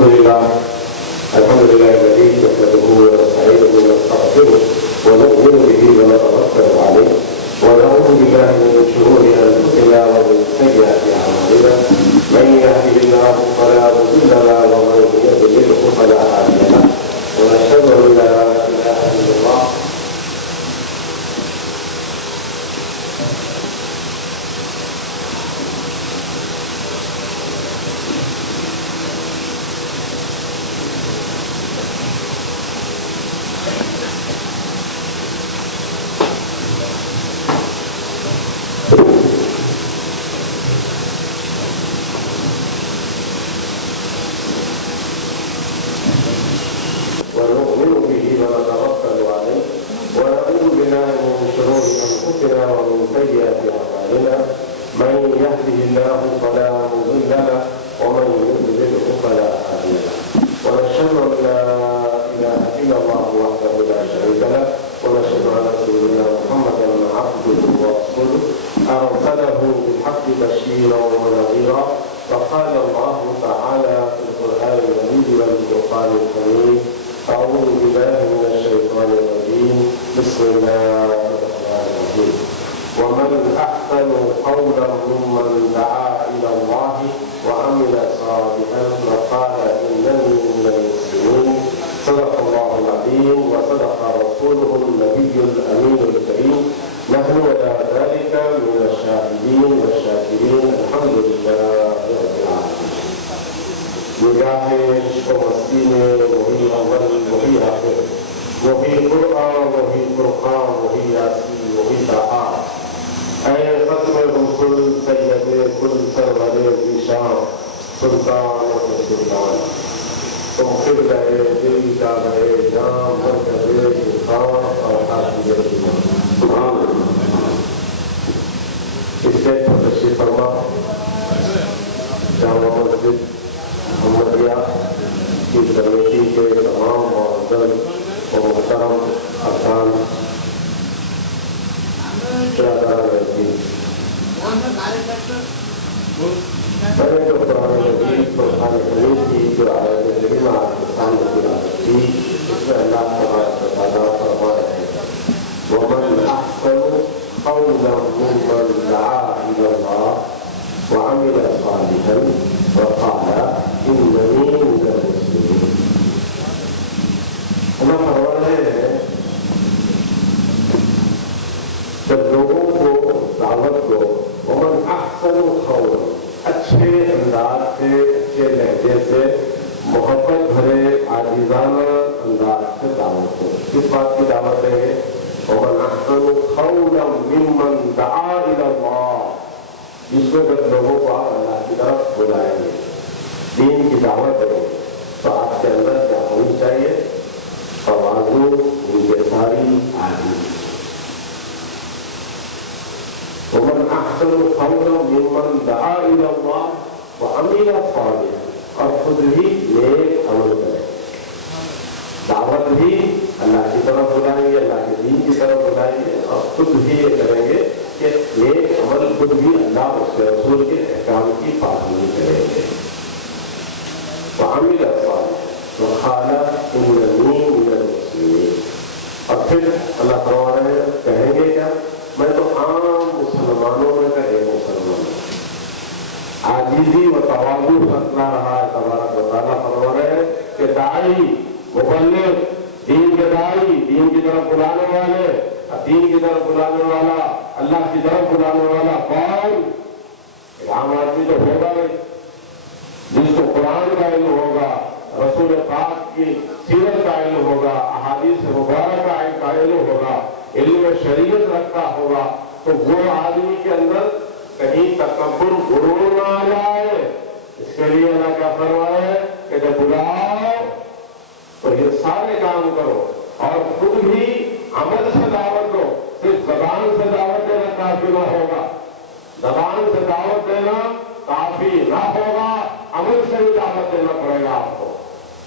الحمد لله الذي نحمده ونستعينه ونستغفره ونؤمن به ونتوكل عليه ونعوذ بالله من شرور انفسنا ومن سيئات اعمالنا من يهده الله فلا مضل له ومن يضلله فلا هادي له ونشهد ان لا اله الا الله ونؤمن به ونتوكل عليه ونعوذ بالله من شرور انفسنا ومن سيئات اعمالنا من يهده الله فلا مضل له ومن يضلله فلا هادي له ونشهد ان لا اله الا الله وحده لا شريك له ونشهد ان سيدنا محمدا عبده ورسوله ارسله بالحق بشيرا ونذيرا وقال الله تعالى في القران المجيد والفرقان الحميد أعوذ بالله من الشيطان الرجيم بسم الله الرحمن الرحيم ومن أحسن قولا ممن دعا إلى الله وعمل صالحا وقال إنني من المسلمين صدق الله العظيم وصدق رسوله النبي الأمين الكريم نحن على ذلك من الشاهدين والشاكرين الحمد لله رب العالمين نگاہ عشق و مستی میں وہی اول وہی آخر وہی قرآن وہی فرقان وہی یاسی وہی طہا اے ختم رسل سید کل سرور ذیشان سلطان و سلطان تم پھر گئے دل کا گئے جام بھر گئے سلطان اور حاصل ایمان اس سے تشریف فرما جامع مسجد محمدیہ کی کمیٹی کے تمام معزز و محترم ارکان میں نے جو قرآن مجید فرقان حمید کی جو آیت کریمہ آپ کے سامنے تلاوت کی اس میں اللہ تبارک و تعالیٰ فرما رہے ہیں وَمَنْ أَحْسَنُ قَوْلًا مِّمَّنْ دَعَا إِلَى اللَّهِ وَعَمِلَ صَالِحًا وَقَالَ إِنَّنِي مِنَ الْمُسْلِمِينَ اللہ فرما رہے ہیں جب لوگوں کو دعوت دو ومن احسن قولا اچھے انداز سے اچھے لہجے سے محبت بھرے عاجزانہ انداز سے دعوت دو کس بات کی دعوت دیں گے ومن احسن قولا ممن دعا الى اللہ جس کو جب لوگوں کو آپ اللہ کی طرف بلائیں گے دین کی دعوت دیں گے تو آپ کے اندر کیا ہونی چاہیے تواضع انکساری عاجزی ومن احسن قولا ممن دعا الى اللہ وعمل صالحا اور خود بھی نیک عمل کرے دعوت بھی اللہ کی طرف بلائیں گے اللہ کے دین کی طرف بلائیں گے اور خود بھی یہ کریں گے کہ نیک عمل خود بھی اللہ اس کے رسول کے احکام کی پابندی کریں گے وعمل صالحا وقال اننی من المسلمین اور پھر اللہ فرما رہے ہیں کہیں گے کیا میں تو عام مسلمانوں میں کا ایک مسلمان ہوں عاجزی و تواضع رکھنا رہا ہے تبارک و تعالیٰ فرما رہے ہیں کہ داعی مبلغ دین کے داعی دین کی طرف بلانے والے دین کی طرف بلانے والا اللہ کی طرف بلانے والا کون عام آدمی تو ہوگا نہیں جس کو قرآن کا علم ہوگا رسول پاک کی سیرت کا علم ہوگا احادیث مبارکہ کا علم ہوگا علم شریعت رکھتا ہوگا تو وہ آدمی کے اندر کہیں تکبر غرور نہ آ جائے اس کے لیے اللہ کیا فرمایا ہے کہ جب بلاؤ تو یہ سارے کام کرو اور خود بھی عمل سے دعوت دو صرف زبان سے دعوت دینا کافی نہ ہوگا زبان سے دعوت دینا کافی نہ ہوگا عمل سے بھی دعوت دینا پڑے گا آپ کو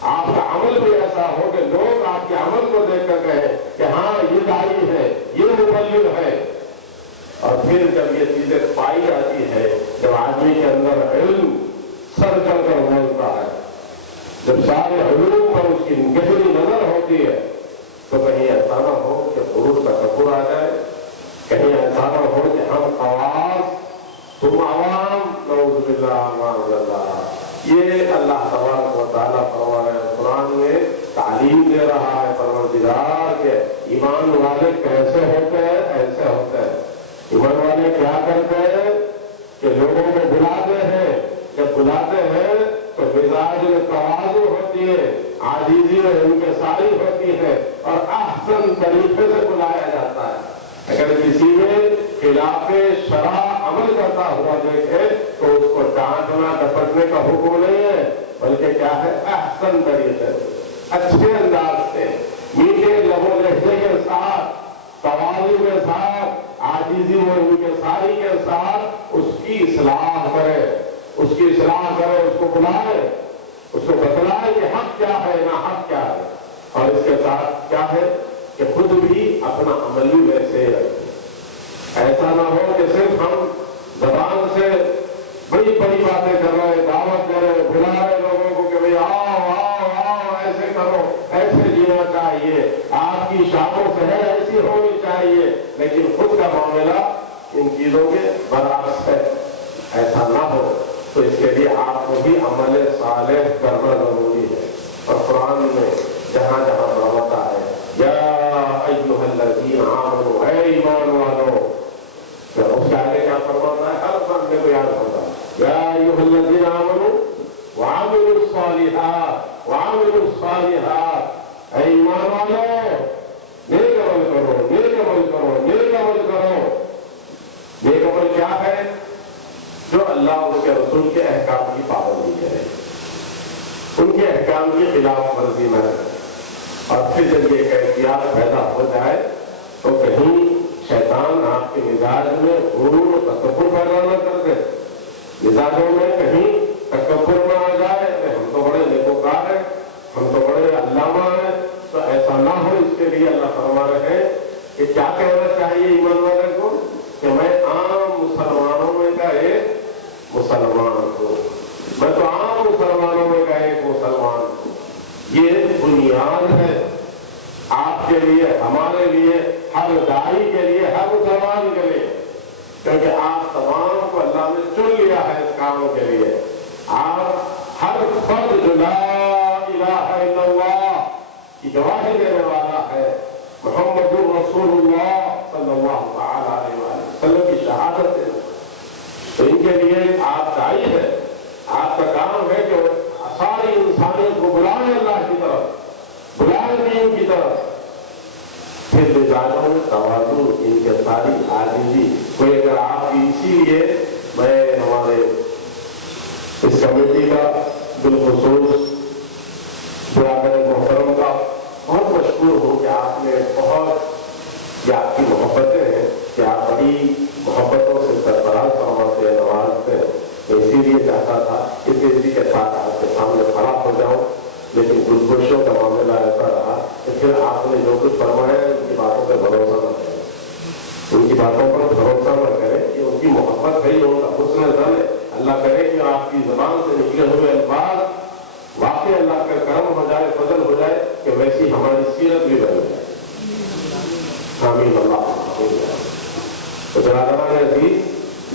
آپ کا عمل بھی ایسا ہو کہ لوگ آپ کے عمل کو دیکھ کر کہیں کہ ہاں یہ داعی ہے یہ مبلغ ہے اور پھر جب یہ چیزیں پائی جاتی ہے جب آدمی کے اندر علم سر چڑھ کر بولتا ہے جو جب سارے علوم پر اس کی گہری نظر ہوتی ہے تو کہیں ایسا نہ ہو کہ غرور کا تکبر آ جائے، کہیں ایسا نہ ہو کہ ہم خواص تم عوام نعوذ باللہ معاذ اللہ۔ یہ اللہ تبارک و تعالیٰ فرما رہے ہیں قرآن میں، تعلیم دے رہا ہے پروردگار کہ ایمان والے کیسے ہوتے ہیں، ایسے ہوتے ہیں۔ ایمان والے کیا کرتے ہیں کہ لوگوں کو بلاتے ہیں، جب بلاتے ہیں تو مزاج میں تواضع ہوتی ہے، عاجزی میں انکساری ہوتی ہے اور احسن طریقے سے بلایا جاتا ہے۔ اگر کسی میں خلاف شرع عمل کرتا ہوا دیکھے تو اس کو ڈانٹنا ڈپٹنے کا حکم نہیں ہے، بلکہ کیا ہے، احسن طریقے سے، اچھے انداز سے، میٹھے لب و لہجے کے ساتھ، تواضع کے ساتھ، عاجزی و انکساری کے ساتھ اس کی اصلاح کرے، اس کی اصلاح کرے، اس کو بلائے، اس کو بتلائے کہ حق کیا ہے، نہ حق کیا ہے، اور اس کے ساتھ کیا ہے کہ خود بھی اپنا عمل بھی ویسے ہی رکھے۔ ایسا نہ ہو کہ صرف ہم زبان سے بڑی بڑی باتیں کر رہے ہیں، دعوت دے رہے ہیں، بلا رہے لوگوں کو کہ بھئی آؤ آؤ آؤ، ایسے کرو، ایسے جینا چاہیے، آپ کی شاخوں سے ہے ایسی ہونی چاہیے، لیکن خود کا معاملہ ان چیزوں کے برعکس ہے۔ ایسا نہ ہو تو اس کے لیے آپ کو بھی عمل صالح کرنا ضروری ہے۔ اور قرآن میں جہاں جہاں فرماتا ہے یا ایھا الذین آمنوا، اے ایمان والو، تو اس کے آگے کیا فرماتا ہے، ہر بندے کو یاد ہوتا ہے، یا ایھا الذین آمنوا وعملوا الصالحات وعملوا الصالحات، اے ایمان والو نیک عمل کرو، نیک عمل کرو، نیک عمل کرو۔ نیک عمل کیا ہے؟ جو اللہ اور اس کے رسول کے احکام کی پابندی کرے، ان کے احکام کی خلاف ورزی نہ کرے۔ اور پھر جب یہ کیفیات پیدا ہو جائے تو کہیں شیطان آپ کے مزاج میں غرور و تکبر پیدا نہ کر دے، مزاجوں میں کہیں تکبر نہ آ جائے کہ ہم تو بڑے نیکوکار ہیں، ہم تو بڑے علامہ ہیں، تو ایسا نہ ہو۔ اس کے لیے اللہ فرما رہے ہیں کہ کیا کہنا چاہیے ایمان والے کو کہ میں عام مسلمانوں میں کا ایک مسلمان ہوں، میں تو عام مسلمانوں میں کا ایک مسلمان ہوں۔ یہ بنیاد ہے آپ کے لیے، ہمارے لیے، ہر داعی کے لیے، ہر مسلمان کے لیے، کیونکہ آپ تمام کو اللہ نے چن لیا ہے اس کاموں کے لیے۔ آپ ہر فرد جو لا الہ الا اللہ کی گواہی دینے والا ہے، محمد رسول اللہ صلی اللہ تعالی علیہ وسلم کی شہادت ہے، تو ان کے لیے آپ داعی ہے، آپ کا کام ہے کہ ساری انسانیت کو بلائیں اللہ کی طرف، بلائیں دین کی طرف۔ پھر مزاجوں میں تواضع، ان کے ساری عاجزی، کوئی اگر آپ اسی لیے میں ہمارے اس کمیٹی کا بالخصوص برادر محترم کا بہت مشکور ہوں کہ آپ نے بہت، یہ آپ کی محبتیں ہیں کہ آپ بڑی محبتوں سے سربراہ فرماتے ہیں، نوازتے ہیں۔ میں اسی لیے چاہتا تھا کہ اسی کے ساتھ آپ کے سامنے کھڑا ہو جاؤں، لیکن گزگوشوں کا معاملہ ایسا رہا کہ پھر آپ نے جو کچھ فرمایا ان کی باتوں پہ بھروسہ نہ کریں، ان کی باتوں پر بھروسہ نہ کریں، کہ ان کی محبت ہے، ان کا حسن زن ہے۔ اللہ کرے کہ آپ کی زبان سے نکلے ہوئے الفاظ واقعی اللہ کا کرم ہو جائے، فضل ہو جائے کہ ویسی ہماری سیرت بھی بن جائے۔ آمین اللہ آمین۔ تو برادران عزیز،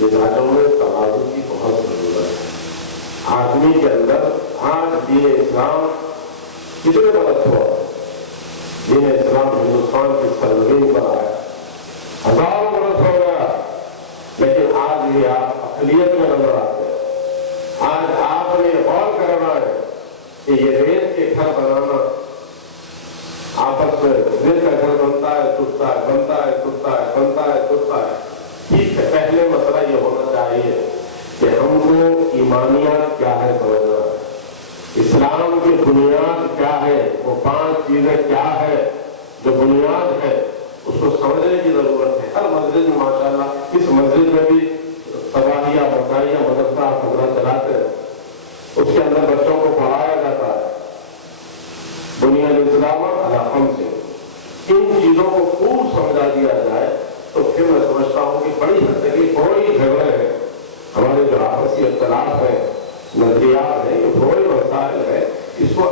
مزاجوں میں تواضع کی بہت ضرورت ہے۔ آدمی کے اندر آج دین اسلام کتنے برس ہوا، دین اسلام ہندوستان کی سرزمین پر آیا، ہزاروں برس ہو گیا، لیکن آج بھی آپ اقلیت میں نظر آتے ہیں۔ آج آپ نے غور کرنا ہے کہ یہ ریت کے گھر بنانا، آپس میں ریت کا گھر بنتا ہے، ٹوٹتا ہے، بنتا ہے، ٹوٹتا ہے، بنتا ہے، ٹوٹتا ہے۔ ٹھیک ہے، پہلے مسئلہ یہ ہونا چاہیے کہ ہم کو ایمانیات کیا ہے سمجھنا ہے، اسلام کی بنیاد کیا ہے، وہ 5 چیزیں کیا ہے جو بنیاد ہے، اس کو سمجھنے کی ضرورت ہے۔ ہر مسجد میں ماشاءاللہ، اس مسجد میں بھی تباہیہ بقائیہ مدرسہ حضرات چلاتے ہیں، اس کے اندر بچوں کو پڑھایا جاتا ہے بنیاد اسلام علی 5۔ ان چیزوں کو خوب سمجھا دیا جائے تو پھر میں سمجھتا ہوں کہ بڑی حد تک یہ بڑی جھگڑے ہیں، ہمارے جو آپسی اختلاف ہیں، نظریات ہیں، یہ بڑے مسائل ہیں، اس کو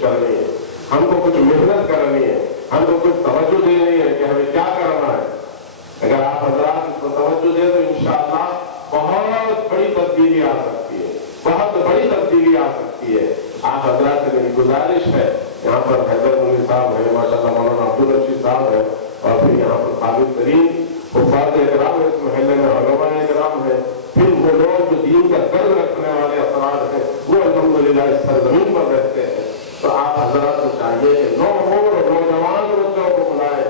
کرنی ہے, ہم کو کچھ محنت کرنی ہے, ہم کو کچھ توجہ دینی ہے کہ ہمیں کیا کرنا ہے. اگر آپ حضرات اس کو توجہ دیں تو انشاءاللہ بہت بڑی تبدیلی آ سکتی ہے, بہت بڑی تبدیلی آ سکتی ہے. آپ حضرات سے میری گزارش ہے, یہاں پر حیدر مولوی صاحب ہے, ماشاءاللہ مولانا عبدالرشید صاحب ہے, اور پھر یہاں پر قابل ترین حفاظ اکرام ہے اس محلے میں, علماء اکرام ہے, پھر وہ لوگ جو دین کا درد رکھنے والے افراد ہیں وہ الحمدللہ اس سرزمین پر رہتے ہیں. تو آپ حضرات کو چاہیے کہ نوجوان بچوں کو بلائیں,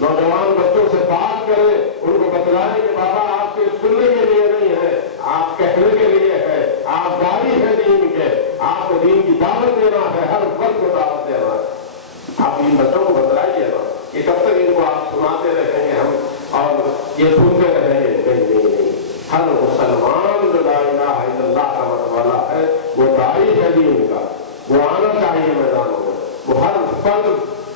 نوجوان بچوں سے بات کریں, ان کو بتلائیں کہ بابا آپ کے سننے کے لیے نہیں ہے, آپ کہنے کے لیے ہے, آپ داعی ہے دین کے, آپ کو دین کی دعوت دینا ہے, ہر وقت کو دعوت دینا ہے. آپ ان بچوں کو بتلائیے نا کہ کب تک ان کو آپ سناتے رہیں گے ہم اور یہ سنتے رہیں گے. نہیں, ہر مسلمان جو لا الہ الا اللہ کا متوالا ہے وہ داعی ہے دین کا, وہ آنا چاہیے میدانوں میں, وہ ہر فرد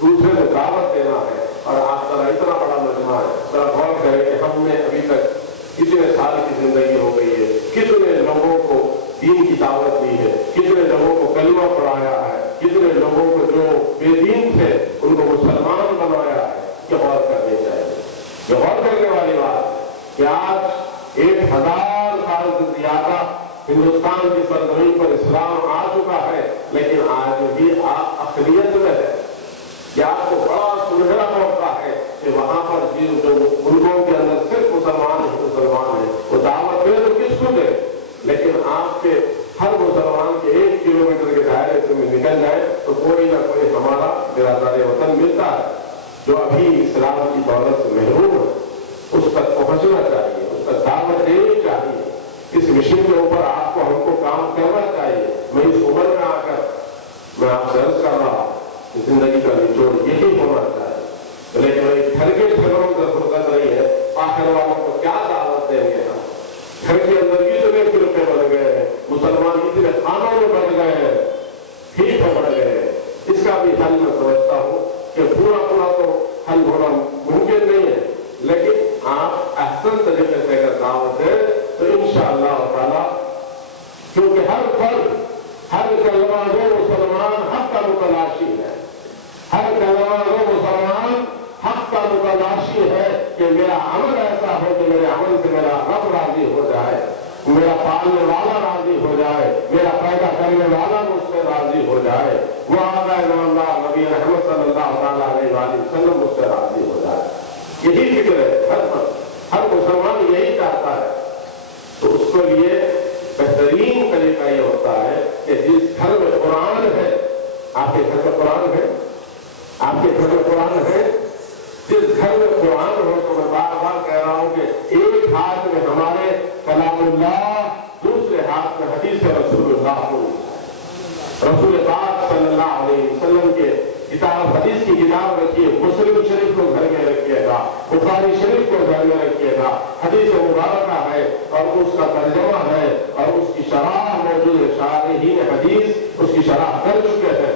دوسرے کو دعوت دینا ہے. اور آپ ذرا اتنا بڑا مجمع ہے, ذرا غور کریں کہ ہم نے ابھی تک کتنے سال کی زندگی ہو گئی ہے, کتنے لوگوں کو دین کی دعوت دی ہے, کتنے لوگوں کو کلمہ پڑھایا ہے, کتنے لوگوں کو جو بے دین تھے ان کو مسلمان بنایا ہے. یہ غور کرنی چاہیے, یہ غور کرنے والی بات ہے کہ آج 1000 سال سے زیادہ ہندوستان کی سرزمین پر اسلام آ چکا ہے, لیکن آج بھی آپ اقلیت میں ہے. یہ آپ کو بڑا سنہرا موقع ہے کہ وہاں پر جو ملکوں کے اندر صرف مسلمان ہیں وہ دعوت دے تو کس کو دے, لیکن آپ کے ہر مسلمان کے 1 کلومیٹر کے دائرے سے میں نکل جائے تو کوئی نہ کوئی ہمارا برادر وطن ملتا ہے جو ابھی اسلام کی دولت سے محروم ہے. اس تک پہنچنا چاہیے, اس تک دعوت دینی چاہیے. اس مشن کے اوپر آپ کو ہم کو کام کرنا چاہیے. میں اس عمر میں آ کر میں آپ سے عرض کر رہا ہوں کہ زندگی کا نچوڑ یہی ہونا چاہیے. لیکن گھر کے جھگڑوں سے فرصت نہیں ہے, آخر والوں کو کیا دعوت دیں گے ہم. گھر کے اندر اتنے فرقے بن گئے ہیں, مسلمان اتنے خانوں میں بڑھ گئے ہیں, ٹھیک ہے بڑھ گئے ہیں. اس کا بھی حل میں سمجھتا ہوں کہ پورا تو حل ہونا ممکن نہیں ہے, لیکن آپ احسن طریقے سے اگر دعوت دیں تو انشاءاللہ تعالی, کیونکہ ہر فرد, ہر کلمہ گو مسلمان حق کا متلاشی ہے, ہر کلمہ گو مسلمان حق کا متلاشی ہے کہ میرا عمل ایسا ہو کہ میرے عمل سے میرا رب راضی ہو جائے, میرا پالنے والا راضی ہو جائے, میرا پیدا کرنے والا مجھ سے راضی ہو جائے, وہ آقا اللہ نبی رحمت صلی اللہ تعالیٰ علیہ وآلہ وسلم مجھ سے راضی ہو جائے. یہی فکر ہے ہر مسلمان یہی چاہتا ہے. تو اس کے لیے بہترین طریقہ یہ ہوتا ہے کہ جس گھر میں قرآن ہے, آپ کے گھر میں قرآن ہے, آپ کے گھر میں قرآن ہے, جس گھر میں قرآن ہو, تو میں بار بار کہہ رہا ہوں کہ ایک ہاتھ میں ہمارے کلام اللہ, دوسرے ہاتھ میں حدیث رسول اللہ ہو. رسول پاک صلی اللہ علیہ وسلم کے کتاب حدیث کی کتاب رکھیے, مسلم شریف کو گھر میں رکھیے گا, بخاری شریف کو گھر میں رکھیے گا. حدیث مبارکہ ہے اور اس کا ترجمہ ہے اور اس کی شرح موجود ہے, شارحین حدیث اس کی شرح کر چکے ہیں.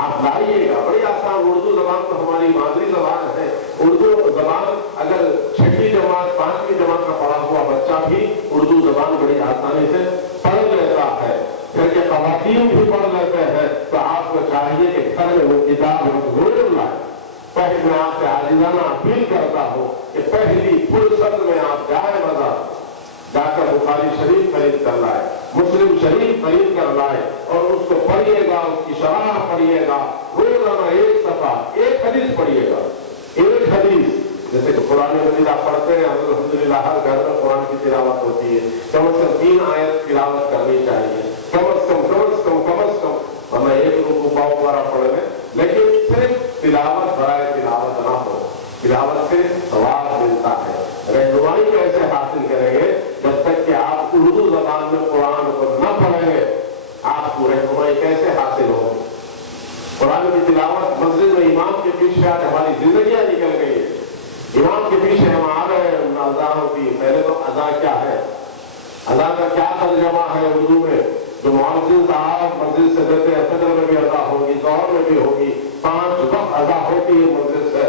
آپ لائیے گا, بڑی آسان. اردو زبان تو ہماری مادری زبان ہے. اردو زبان اگر 6ویں جماعت 5ویں جماعت کا پڑھا ہوا بچہ بھی اردو زبان بڑی آسانی سے پڑھ لیتا ہے, گھر کے خواتین بھی پڑھ لیتے ہیں. تو آپ کو چاہیے کہ گھر میں وہ کتاب ضرور لائیں. پہلے میں آپ سے عاجزانہ اپیل کرتا ہوں کہ پہلی فرصت میں آپ جائیں بازار, جا کر بخاری شریف خرید کر لائے, مسلم شریف خرید کر لائے اور اس کو پڑھیے گا, اس کی شرح پڑھیے گا. روزانہ 1 صفحہ, 1 حدیث پڑھیے گا, 1 حدیث. جیسے کہ قرآن مجید آپ پڑھتے ہیں, الحمدللہ ہر گھر میں قرآن کی تلاوت ہوتی ہے. کم از کم 3 آیت تلاوت کرنی چاہیے, کم از کم. ہمیں 1 رکوع پاؤ پارا پڑھ لیں, لیکن صرف تلاوت برائے تلاوت نہ ہو. تلاوت سے ثواب ملتا ہے. رہنمائی کیسے حاصل کریں گے؟ جب تک کہ آپ اردو زبان میں قرآن کو نہ پڑھیں گے, آپ کو رہنمائی کیسے حاصل ہوگی؟ قرآن کی تلاوت مسجد میں امام کے پیچھے آج ہماری زندگیاں نکل گئی ہے. امام کے پیچھے ہم آ رہے ہیں, اذان ہوتی ہے. پہلے تو اذان کیا ہے, اذان کا کیا ترجمہ ہے اردو میں؟ جو مؤذن صاحب مسجد سے دیتے ہیں, فجر میں بھی ادا ہوگی, ظہر میں بھی ہوگی, 5 وقت ادا ہوتی ہے مسجد سے.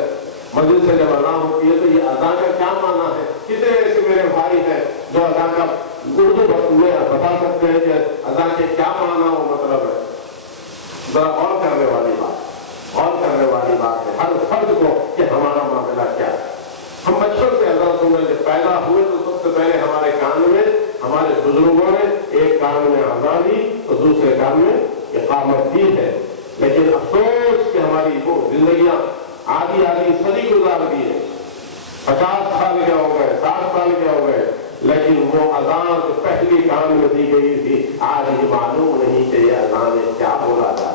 مسجد سے جب اذان ہوتی ہے تو یہ اذان کا کیا معنی ہے؟ کتنے ایسے میرے بھائی ہیں جو اذان کا اردو میں بتا سکتے ہیں کہ اذان کے کیا معنی وہ مطلب ہے؟ ذرا غور کرنے والی بات ہے ہر فرد کو کہ ہمارا معاملہ کیا ہے۔ ہم بچپن سے اللہ رسول سے پیدا ہوئے تو سب سے پہلے ہمارے کان میں ہمارے بزرگوں نے ایک کان میں اذان دی تو دوسرے کان میں اقامت دی ہے، لیکن افسوس کہ ہماری وہ زندگیاں آدھی صدی گزار دی ہے، 50 سال کے ہو گئے، 60 سال کے ہو گئے، لیکن وہ اذان جو پہلی کان میں دی گئی تھی آج یہ معلوم نہیں کہ یہ اذان میں کیا بولا جا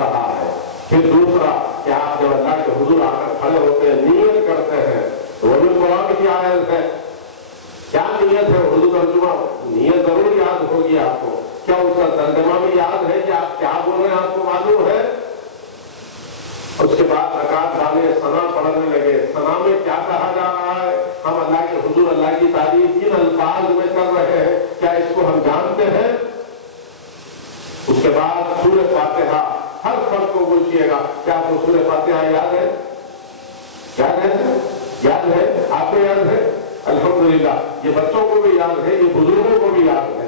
رہا ہے۔ پھر دوسرا کہ آپ جب اللہ کے حضور آ کر کھڑے ہوتے ہیں نیت کرتے ہیں تو وہ بھی قرآن کی آیت ہے، کیا نیت ہے؟ اردو ترجمہ نیت ضرور یاد ہوگی آپ کو، کیا اس کا ترجمہ بھی یاد ہے کہ آپ کیا بول رہے ہیں آپ کو معلوم ہے؟ اس کے بعد رکعت ڈالے ثنا پڑھنے لگے، ثنا میں کیا کہا جا رہا ہے؟ ہم اللہ کے حضور اللہ کی تعریف کن الفاظ میں کر رہے ہیں، کیا اس کو ہم جانتے ہیں؟ اس کے بعد سورہ فاتحہ، ہر فرد کو پوچھئے گا کیا آپ کو سورہ فاتحہ یاد ہے؟ یاد ہے؟ آپ کو یاد ہے؟ الحمدللہ، یہ بچوں کو بھی یاد ہے، یہ بزرگوں کو بھی یاد ہے،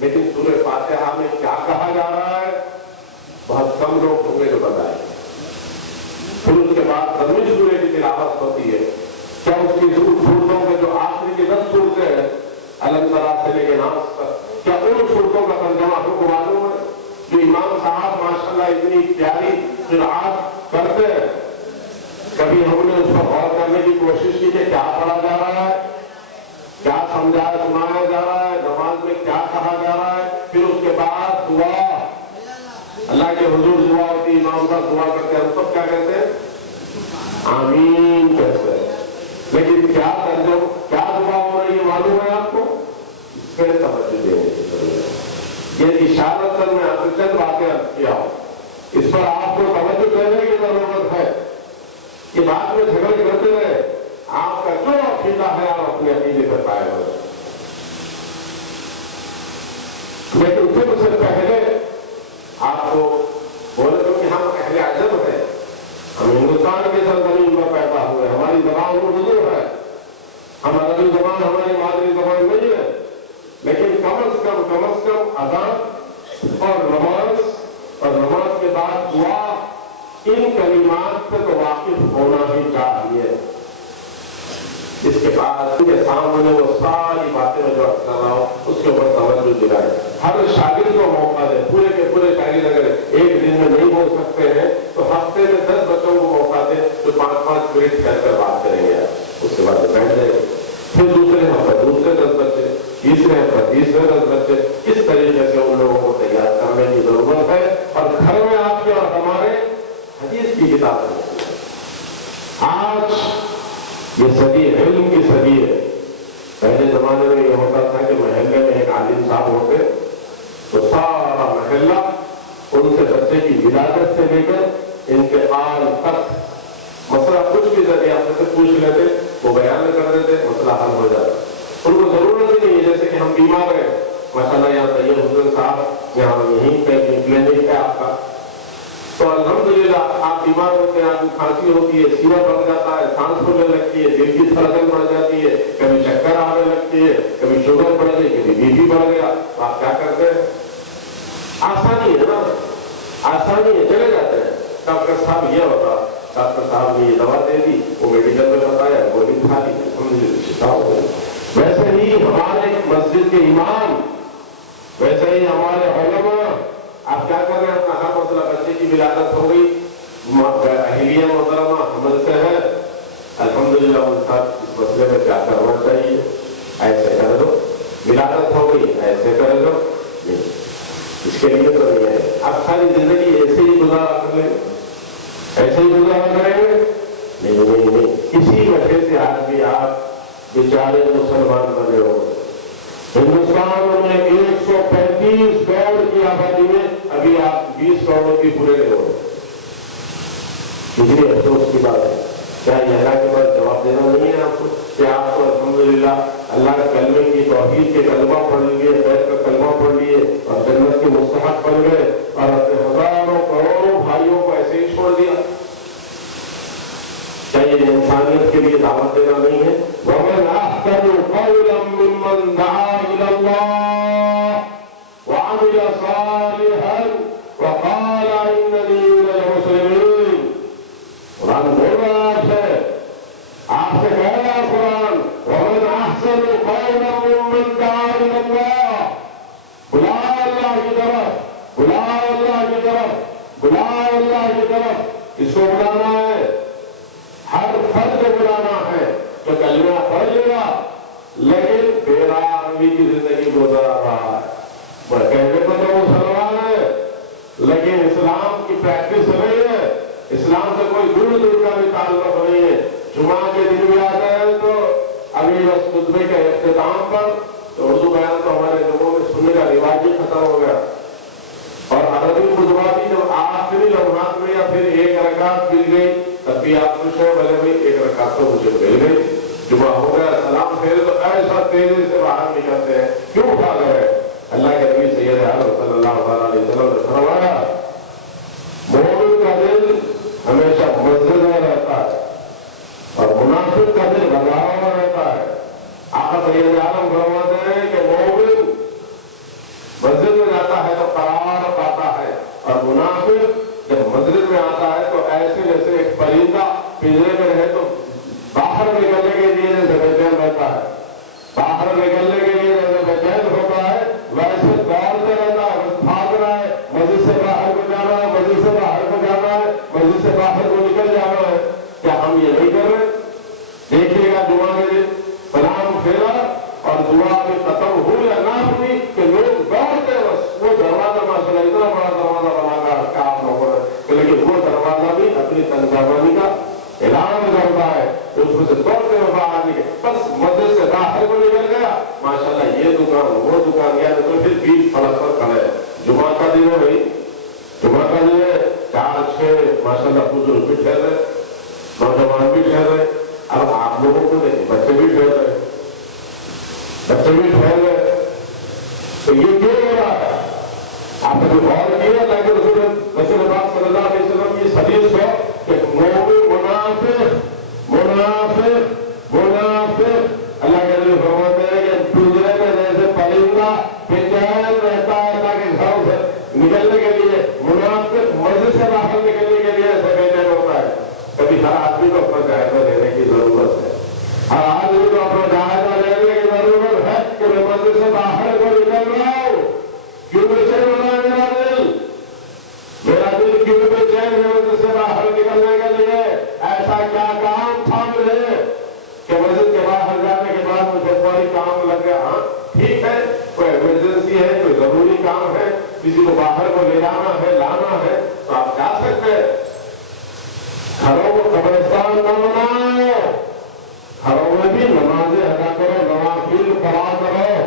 لیکن سورہ فاتحہ میں کیا کہا جا رہا ہے بہت کم لوگ ہوں گے جو بتائیں۔ پھر اس کے بعد درمیش سورہ کی تلاوت ہوتی ہے، کیا اس کی صورتوں میں جو آخری کی 10 صورتیں ہیں الم ترا سے لے کے ناس تک، کیا ان صورتوں کا ترجمہ آپ کو معلوم ہے؟ جو امام صاحب ماشاءاللہ اتنی پیاری قرآت کرتے ہیں، کبھی ہم نے اس پر غور کرنے کی کوشش کی کہ کیا پڑھا جا رہا ہے، کیا سمجھایا سنایا جا رہا ہے، نماز میں کیا کہا جا رہا ہے؟ پھر اس کے بعد دعا، اللہ کے حضور دعا ہوتی، امام صاحب دعا کرتے ہیں، ہم سب کیا کہتے ہیں؟ آمین کہتے ہیں، لیکن کیا ترجمہ کیا دعا ہو رہی ہے معلوم ہے آپ کو؟ اس پہ توجہ دینے کی ضرورت ہے۔ یہ اشارت میں آپ سے چند باتیں عرض کیا ہوں، اس پر آپ کو توجہ دینے کی ضرورت ہے کہ بعد میں جھگڑے کرتے رہے، آپ کا جو عقیدہ ہے آپ اپنے عقیدے پر قائم رہیں، لیکن پھر اس سے پہلے آپ کو بولے تو کہ ہم اہل عجم ہیں، ہم ہندوستان کی سرزمین پر پیدا ہوئے، ہماری زبان اردو ہے، ہم عربی زبان ہماری مادری زبان نہیں ہے، لیکن کم از کم اذان اور نماز کے بعد دعا، ان کلمات سے تو واقف ہونا ہی چاہیے۔ اس کے بعد کے سامنے وہ ساری باتیں میں جو کر رہا ہوں اس کے اوپر توجہ دلائے، ہر شاگرد کو موقع دے، پورے کے پورے شاگرد اگر ایک دن میں نہیں بول سکتے ہیں تو ہفتے میں 10 بچوں کو موقع دے جو 5-5 منٹ کر بات کریں گے، اس کے بعد بیٹھ جائے گے، پھر دوسرے ہفتے دوسرے 10 بچے، تیسرے ہفتے تیسرے 10 بچے، اس طریقے سے ان لوگوں کو تیار کرنے کی ضرورت ہے۔ اور گھر میں آپ کے اور ہمارے حدیث کی کتاب ہے، آج یہ صدی علم کی صدی ہے۔ پہلے زمانے میں یہ ہوتا تھا کہ محلے میں ایک عالم صاحب ہوتے تو سارا محلہ ان سے بچے کی ولادت سے لے کر انتقال تک مسئلہ کچھ بھی ذریعے آپ سے پوچھ لیتے، وہ بیان کر دیتے، مسئلہ حل ہو جاتا۔ ان کو ضرورت ہی نہیں ہے جیسے کہ ہم بیمار ہیں، ماشاءاللہ یہاں طیب حسین صاحب یہاں یہیں پہ کلینک ہے آپ کا، تو الحمدللہ آپ بیمار ہوتے ہیں، آپ کو کھانسی ہوتی ہے، سینہ بڑھ جاتا ہے، سانس پھولنے لگتی ہے، دل کی دھڑکن بڑھ جاتی ہے، کبھی چکر آنے لگتی ہے، کبھی شوگر بڑھ گئی، کبھی بی پی بڑھ گیا، تو آپ کیا کرتے ہیں؟ آسانی ہے نا، آسانی ہے، چلے جاتے ہیں، ڈاکٹر صاحب یہ ہوتا، ڈاکٹر صاحب نے یہ دوا دے دی، وہ میڈیکل میں بتایا، گولی کھا لی، شفا ہو گئی۔ ویسے ہی ہمارے مسجد کے امام، ویسے ہی ہمارے علماء، آپ کیا کر رہے ہیں؟ اپنا ہر مسئلہ، بچے کی ولادت ہو گئی، اہلیہ محترمہ حمل سے ہے، الحمدللہ ان صاحب اس مسئلے میں کیا کرنا چاہیے؟ ایسے کر دو، ولادت ہو گئی ایسے کر دو، نہیں، اس کے لیے تو نہیں ہے، آپ ساری زندگی ایسے ہی گزارا کر لیں، ایسے ہی گزارا کریں گے؟ نہیں، اسی وجہ سے آج بھی آپ بیچارے مسلمان بنے ہو۔ ہندوستان میں 135 کروڑ کی آبادی میں ابھی آپ 20 کروڑ کی پورے نہیں ہو رہے، کتنی افسوس کی بات ہے۔ کیا یہ اللہ کے پاس جواب دینا نہیں ہے آپ کو کہ آپ کو الحمدللہ اللہ کے کلمے کی توحید کے کلمہ پڑھ لیے، خیر کا کلمہ پڑھ لیے اور جنت کے مستحق بن گئے اور اپنے ہزاروں کروڑوں بھائیوں کو ایسے ہی چھوڑ دیا؟ کیا یہ انسانیت کے لیے دعوت دینا نہیں ہے؟ وَمَنْ أَحْسَنُ قَوْلًا مِّمَّنْ دَعَا إِلَى اللَّهِ وَعَمِلَ صَالِحًا اس کو بلانا ہے، ہر فرد کو بلانا ہے تو کلمہ پڑھ لے گا لیکن بے رحمی کی زندگی گزار رہا ہے، وہ کہنے کو تو مسلمان ہے لیکن اسلام کی پریکٹس نہیں ہے، اسلام سے کوئی دور دور کا بھی تعلق نہیں ہے۔ جمعہ کے دن بھی آتا ہے تو ابھی بس خطبے کے اختتام پر تو اردو بیان تو ہمارے لوگوں میں سننے کا رواج ہی ختم ہو گیا، اور عربی خطبہ بھی جب آخری لمحات میں یا پھر ایک رکعت مل گئی تب بھی آپ خوش ہیں، بھلے بھائی ایک رکعت تو مجھے مل گئی، جمعہ ہو گیا سلام پھیرے تو ایسا تیزی سے باہر نکلتے ہیں، کیوں بھاگ رہے ہیں؟ اللہ کے نبی سید عالم صلی اللہ علیہ وسلم نے فرمایا مومن کا دل ہمیشہ مسجد میں رہتا ہے اور منافق کا دل بازاروں میں رہتا ہے۔ آقا سید عالم فرماتے ہیں کہ مومن مسجد میں جاتا ہے تو قرار پاتا ہے اور منافق جب مسجد میں آتا ہے تو ایسے جیسے ایک پرندہ پنجرے میں رہے تو باہر نکلنے کے لیے جیسے بے چین رہتا ہے، باہر نکلنے کے لیے جیسے بے چین ہوتا ہے ویسے دوڑتے رہتا ہے، بس بھاگ رہا ہے، مسجد سے باہر کو جانا ہے، مسجد سے باہر کو جانا ہے، مسجد سے باہر کو نکل جانا ہے۔ کیا ہم یہ نہیں کر رہے؟ دیکھیے گا جمعہ کے دن سلام پھیرا اور دعا میں ختم ہوئی یا نہ ہوئی کہ لوگ دوڑتے بس وہ دروازہ ماشاءاللہ اتنا بڑا دروازہ بنا کر رکھا آپ لوگوں نے، لیکن وہ دروازہ بھی اپنی تنظیمانی کا اعلان کرتا ہے، اس میں سے دوڑتے ہوئے باہر نکلے، بس مسجد سے باہر کو نکل گیا ماشاءاللہ یہ دکان وہ دکان گیا تو پھر بیچ سڑک پر کھڑے۔ جمعہ کا دن ہے بھائی، جمعہ کا دن ہے، 4-6 ماشاءاللہ بزرگ بھی ٹھہرے، نوجوان بھی ٹھہرے، اب آپ لوگوں کو نہیں، بچے بھی ٹھہرے، بچے بھی ٹھہرے، تو یہ کیوں ہو رہا ہے؟ آپ نے غور کیا لیکن رسول پاک صلی اللہ علیہ وسلم کی اس حدیث کو کہ مومن منافق منافق منافق اللہ کے نبی فرماتے ہیں کہ پنجرے میں جیسے پرندہ بے چین رہتا ہے اللہ کے گھروں سے نکلنے کے لیے، منافق مسجد سے باہر نکلنے کے لیے ایسے بے چین ہوتا ہے۔ کبھی ہر آدمی کو اپنا جائزہ لینے کی ضرورت ہے، ہر آدمی کو اپنا جائزہ لینے کی ضرورت ہے کہ میں مسجد سے باہر کو نکل رہا ہوں، کیوں بے چین ہونا ہے میرا دل، میرا دل کیوں بے چین ہے مسجد سے باہر نکلنے کے لیے؟ ایسا کیا کام تھا مجھے کہ مسجد کے باہر جانے کے بعد مجھے کوئی کام لگ گیا؟ ہاں ٹھیک ہے، کوئی ایمرجنسی ہے، کوئی ضروری کام ہے، کسی کو باہر کو لے جانا ہے لانا ہے تو آپ جا سکتے ہیں۔ گھروں کو قبرستان نہ بناؤ، گھروں میں بھی نمازیں ادا کرو، نوافل پڑھا کرو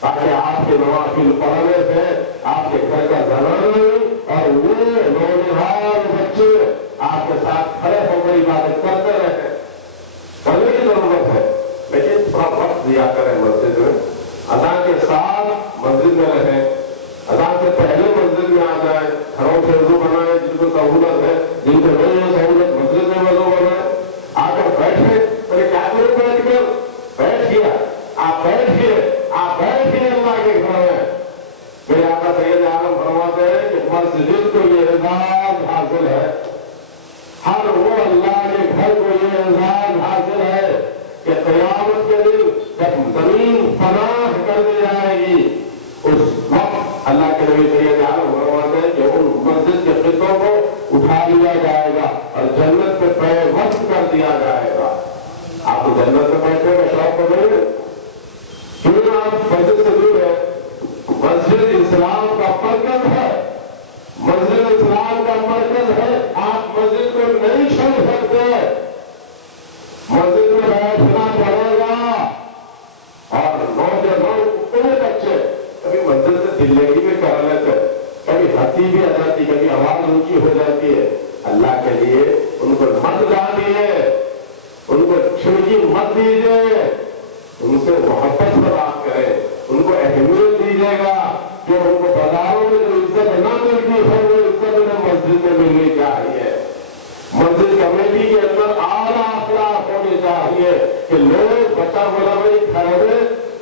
تاکہ آپ کے نوافل پڑھنے سے آپ کے گھر کا زنان نہیں اور وہ نونہال بچے آپ کے ساتھ کھڑے ہو کر عبادت کرتے رہے، کرنے کی ضرورت ہے، لیکن تھوڑا وقت دیا کریں مسجد میں، اذان کے ساتھ مسجد میں رہیں، اذان سے پہلے مسجد میں آ جائیں، گھروں سے وضو بنائیں جن کو سہولت ہے، جن کو نہیں ہے سہولت مسجد میں وضو بنائیں، آ کر بیٹھے، کیا کرو بیٹھ کر؟ بیٹھ گیا آپ بیٹھیے اللہ کے گھر میں۔ میرے آقا سید عالم فرماتے ہیں کہ مسجد کو یہ اعزاز حاصل ہے، ہر وہ اللہ کے گھر کو یہ اعزاز حاصل ہے کہ قیامت کے دن جب زمین پناہ کر دی جائے گی اس وقت اللہ کے نبی سید عالم فرماتے ہیں کہ ان مسجد کے خطوں کو اٹھا لیا جائے گا اور جنت پہ پے وقت کر دیا جائے گا۔ آپ کو جنت میں بیٹھنے کا شوق ہو رہے ہیں، کیوں آپ مسجد سے دور ہے؟ مسجد اسلام کا مرکز ہے، مسجد اسلام کا مرکز ہے، آپ مسجد کو نہیں چھوڑ سکتے، مسجد میں بیٹھنا پڑے گا۔ اور نوجوان اتنے بچے کبھی مسجد سے دلگی میں کر لیتے، کبھی ہنسی بھی آ جاتی، کبھی آواز اونچی ہو جاتی ہے، اللہ کے لیے ان کو مت ڈانٹیے، ان کو چھڑکی مت دیجیے، ان سے محبت سے بات کریں، ان کو اہمیت دیجیے گا، جو ان کو بازاروں میں جو عزت نہ ملتی ہے وہ عزت انہیں مسجد میں ملنی چاہیے۔ مسجد کمیٹی کے اندر اعلیٰ اخلاق ہونے چاہیے کہ لوگ بچہ بولا بھائی گھر میں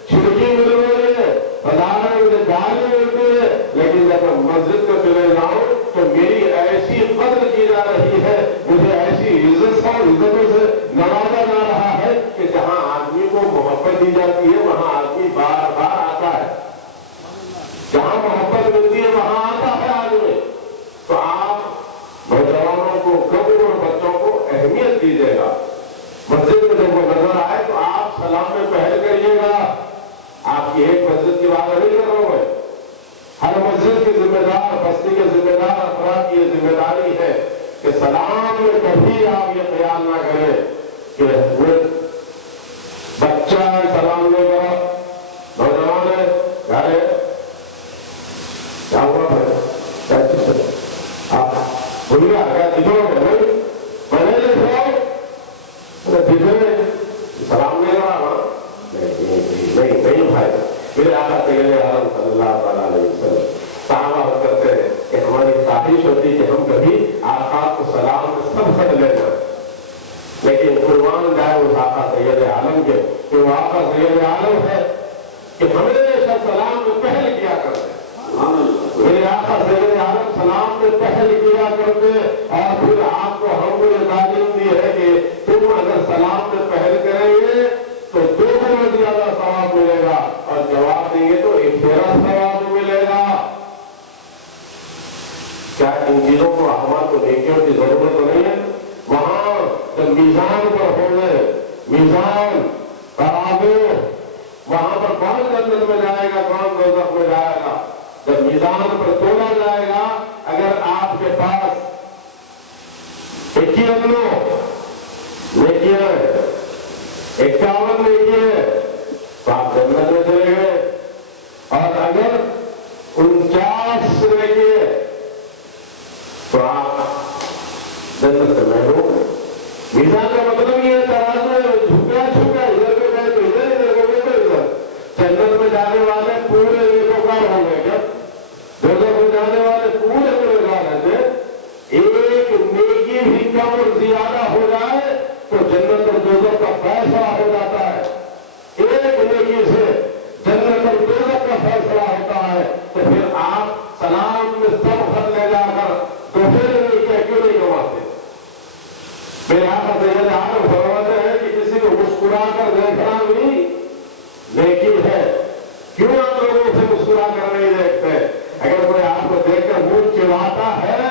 چھڑکی مل رہی ہے، بازار میں گالی ملتی ہے، لیکن جب میں مسجد کو چلے جاؤں تو میری ایسی قدر کی جا رہی ہے، مجھے ایسی عزتوں سے نوازا جا رہا ہے کہ جہاں آدمی کو محبت دی جاتی ہے وہاں آدمی بار بار آتا ہے، جہاں محبت ملتی ہے وہاں آتا ہے آدمی۔ تو آپ نوجوانوں کو دیجیے گا. مسجد میں جب وہ نظر آئے تو آپ سلام میں پہل کریے گا. آپ کی ایک مسجد کی بات نہیں کر رہا ہوں. ہر مسجد کی ذمہ دار، بستی کے ذمہ دار افراد کی یہ ذمہ داری ہے کہ سلام میں کبھی آپ یہ خیال نہ کریں کہ وہ بچہ ہے سلام دے گا، نوجوان ہے کیا ہے، کیا ہوا ہے، آپ بھول گیا کیا دکھو گے پہلے دکھو سلام دے گا. نہیں بھائی، میرے آقا سید عالم صلی اللہ تعالیٰ علیہ وسلم صحابہ کرتے ہیں کہ ہماری خواہش ہوتی کہ ہم کبھی آقا کو سلام سب لینا، لیکن قربان جائے اس آقا سید عالم کے کہ وہ آقا سید عالم ہے کہ ہمیشہ سلام میں پہل کیا کرتے. میرے آقا سید عالم سلام میں پہل کیا کرتے اور پھر آپ کو ہم کو یہ تعلیم دی ہے کہ تم اگر سلام میں پہل کریں گے تو 2 گنا زیادہ ثواب ملے گا اور جواب دیں گے تو 1 پھیرا ثواب ملے گا. کیا ان چیزوں کو ہمارے کو نیکیوں کی ضرورت تو نہیں ہے؟ وہاں جب میزان پر ہو گئے، میزان ترازو، وہاں پر کون جنت میں جائے گا، کون دوزخ میں جائے گا؟ جب میزان پر تولا جائے گا، اگر آپ کے پاس 51 نیکیاں 51 نیکیاں تو آپ جنت میں چلے گئے، اور اگر 49 نیکیاں تو آپ جنت سے محروم ہیں. میزان کا مطلب یہ ہے ترازو ہے جھکا جھکا، ادھر پہ گئے تو ادھر، ادھر پہ گئے تو ادھر. جنت میں جانے والے پورے نیکوکار ہوں گے کیا؟ دوزخ میں جانے والے پورے گنہگار ہیں تھے. ایک نیکی بھی کم اور زیادہ ہو جائے تو جنت اور دوزخ کا فیصلہ ہو جاتا ہے. ایک نیکی سے جنت اور دوزخ کا فیصلہ ہوتا ہے. تو پھر آپ سلام میں سب خط لے جا کر دوسرے نیکیاں کیوں نہیں کماتے؟ میرے آقا سید عالم فرماتے ہیں کہ کسی کو مسکرا کر دیکھنا بھی نیکی ہے. کیوں آپ لوگوں سے مسکرا کر نہیں دیکھتے؟ اگر کوئی آپ کو دیکھ کر منہ چڑھاتا ہے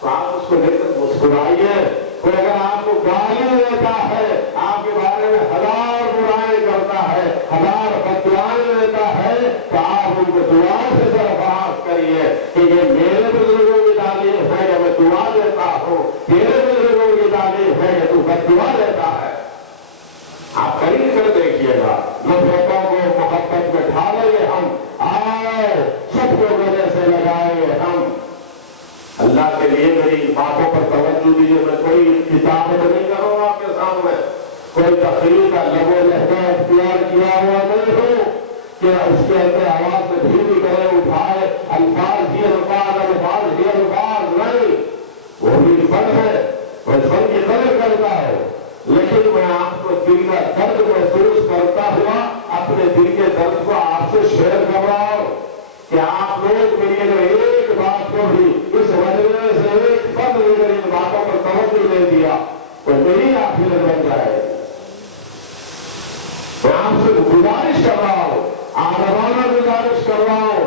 تو آپ اس کو دیکھ کر مسکرائیے. کوئی اگر آپ کو گالی دیتا ہے، آپ کے بارے میں 1000 برائیں کرتا ہے، 1000 بددعائیں دیتا ہے، تو آپ ان کو دعا سے درخواست کریے کہ یہ میرے بزرگوں کی تعلیم ہے کہ میں دعا دیتا ہوں، تیرے بزرگوں کی تعلیم ہے کہ تو بددعا دیتا ہے. آپ خرید کر دیکھیے گا، نفرتوں کو محبت میں ڈھالیں گے ہم، آؤ سب کو گلے سے لگائیں گے ہم. اللہ کے لیے میری باتوں پر توجہ دیجیے. میں کوئی کتاب نہیں کر رہا ہوں آپ کے سامنے، کوئی تقریر کا لب و لہجہ اختیار کیا ہوا نہیں ہو کہ اس کے اندر آواز میں دھیمی کرے اٹھائے، الفاظ ہی الفاظ، الفاظ ہی الفاظ نہیں. وہ بھی فن ہے، وہ فن کی قدر کرتا ہے، لیکن میں آپ کو دل کا درد محسوس کرتا ہوا اپنے دل کے درد کو آپ سے شیئر کر رہا ہوں کہ آپ لوگ میری اگر ایک بات کو بھی اس وجہ سے ایک فرد اگر ان باتوں پر توجہ دے دیا تو میری آخرت بن جائے. میں آپ سے گزارش کر رہا ہوں، آدمانہ گزارش کر رہا ہوں.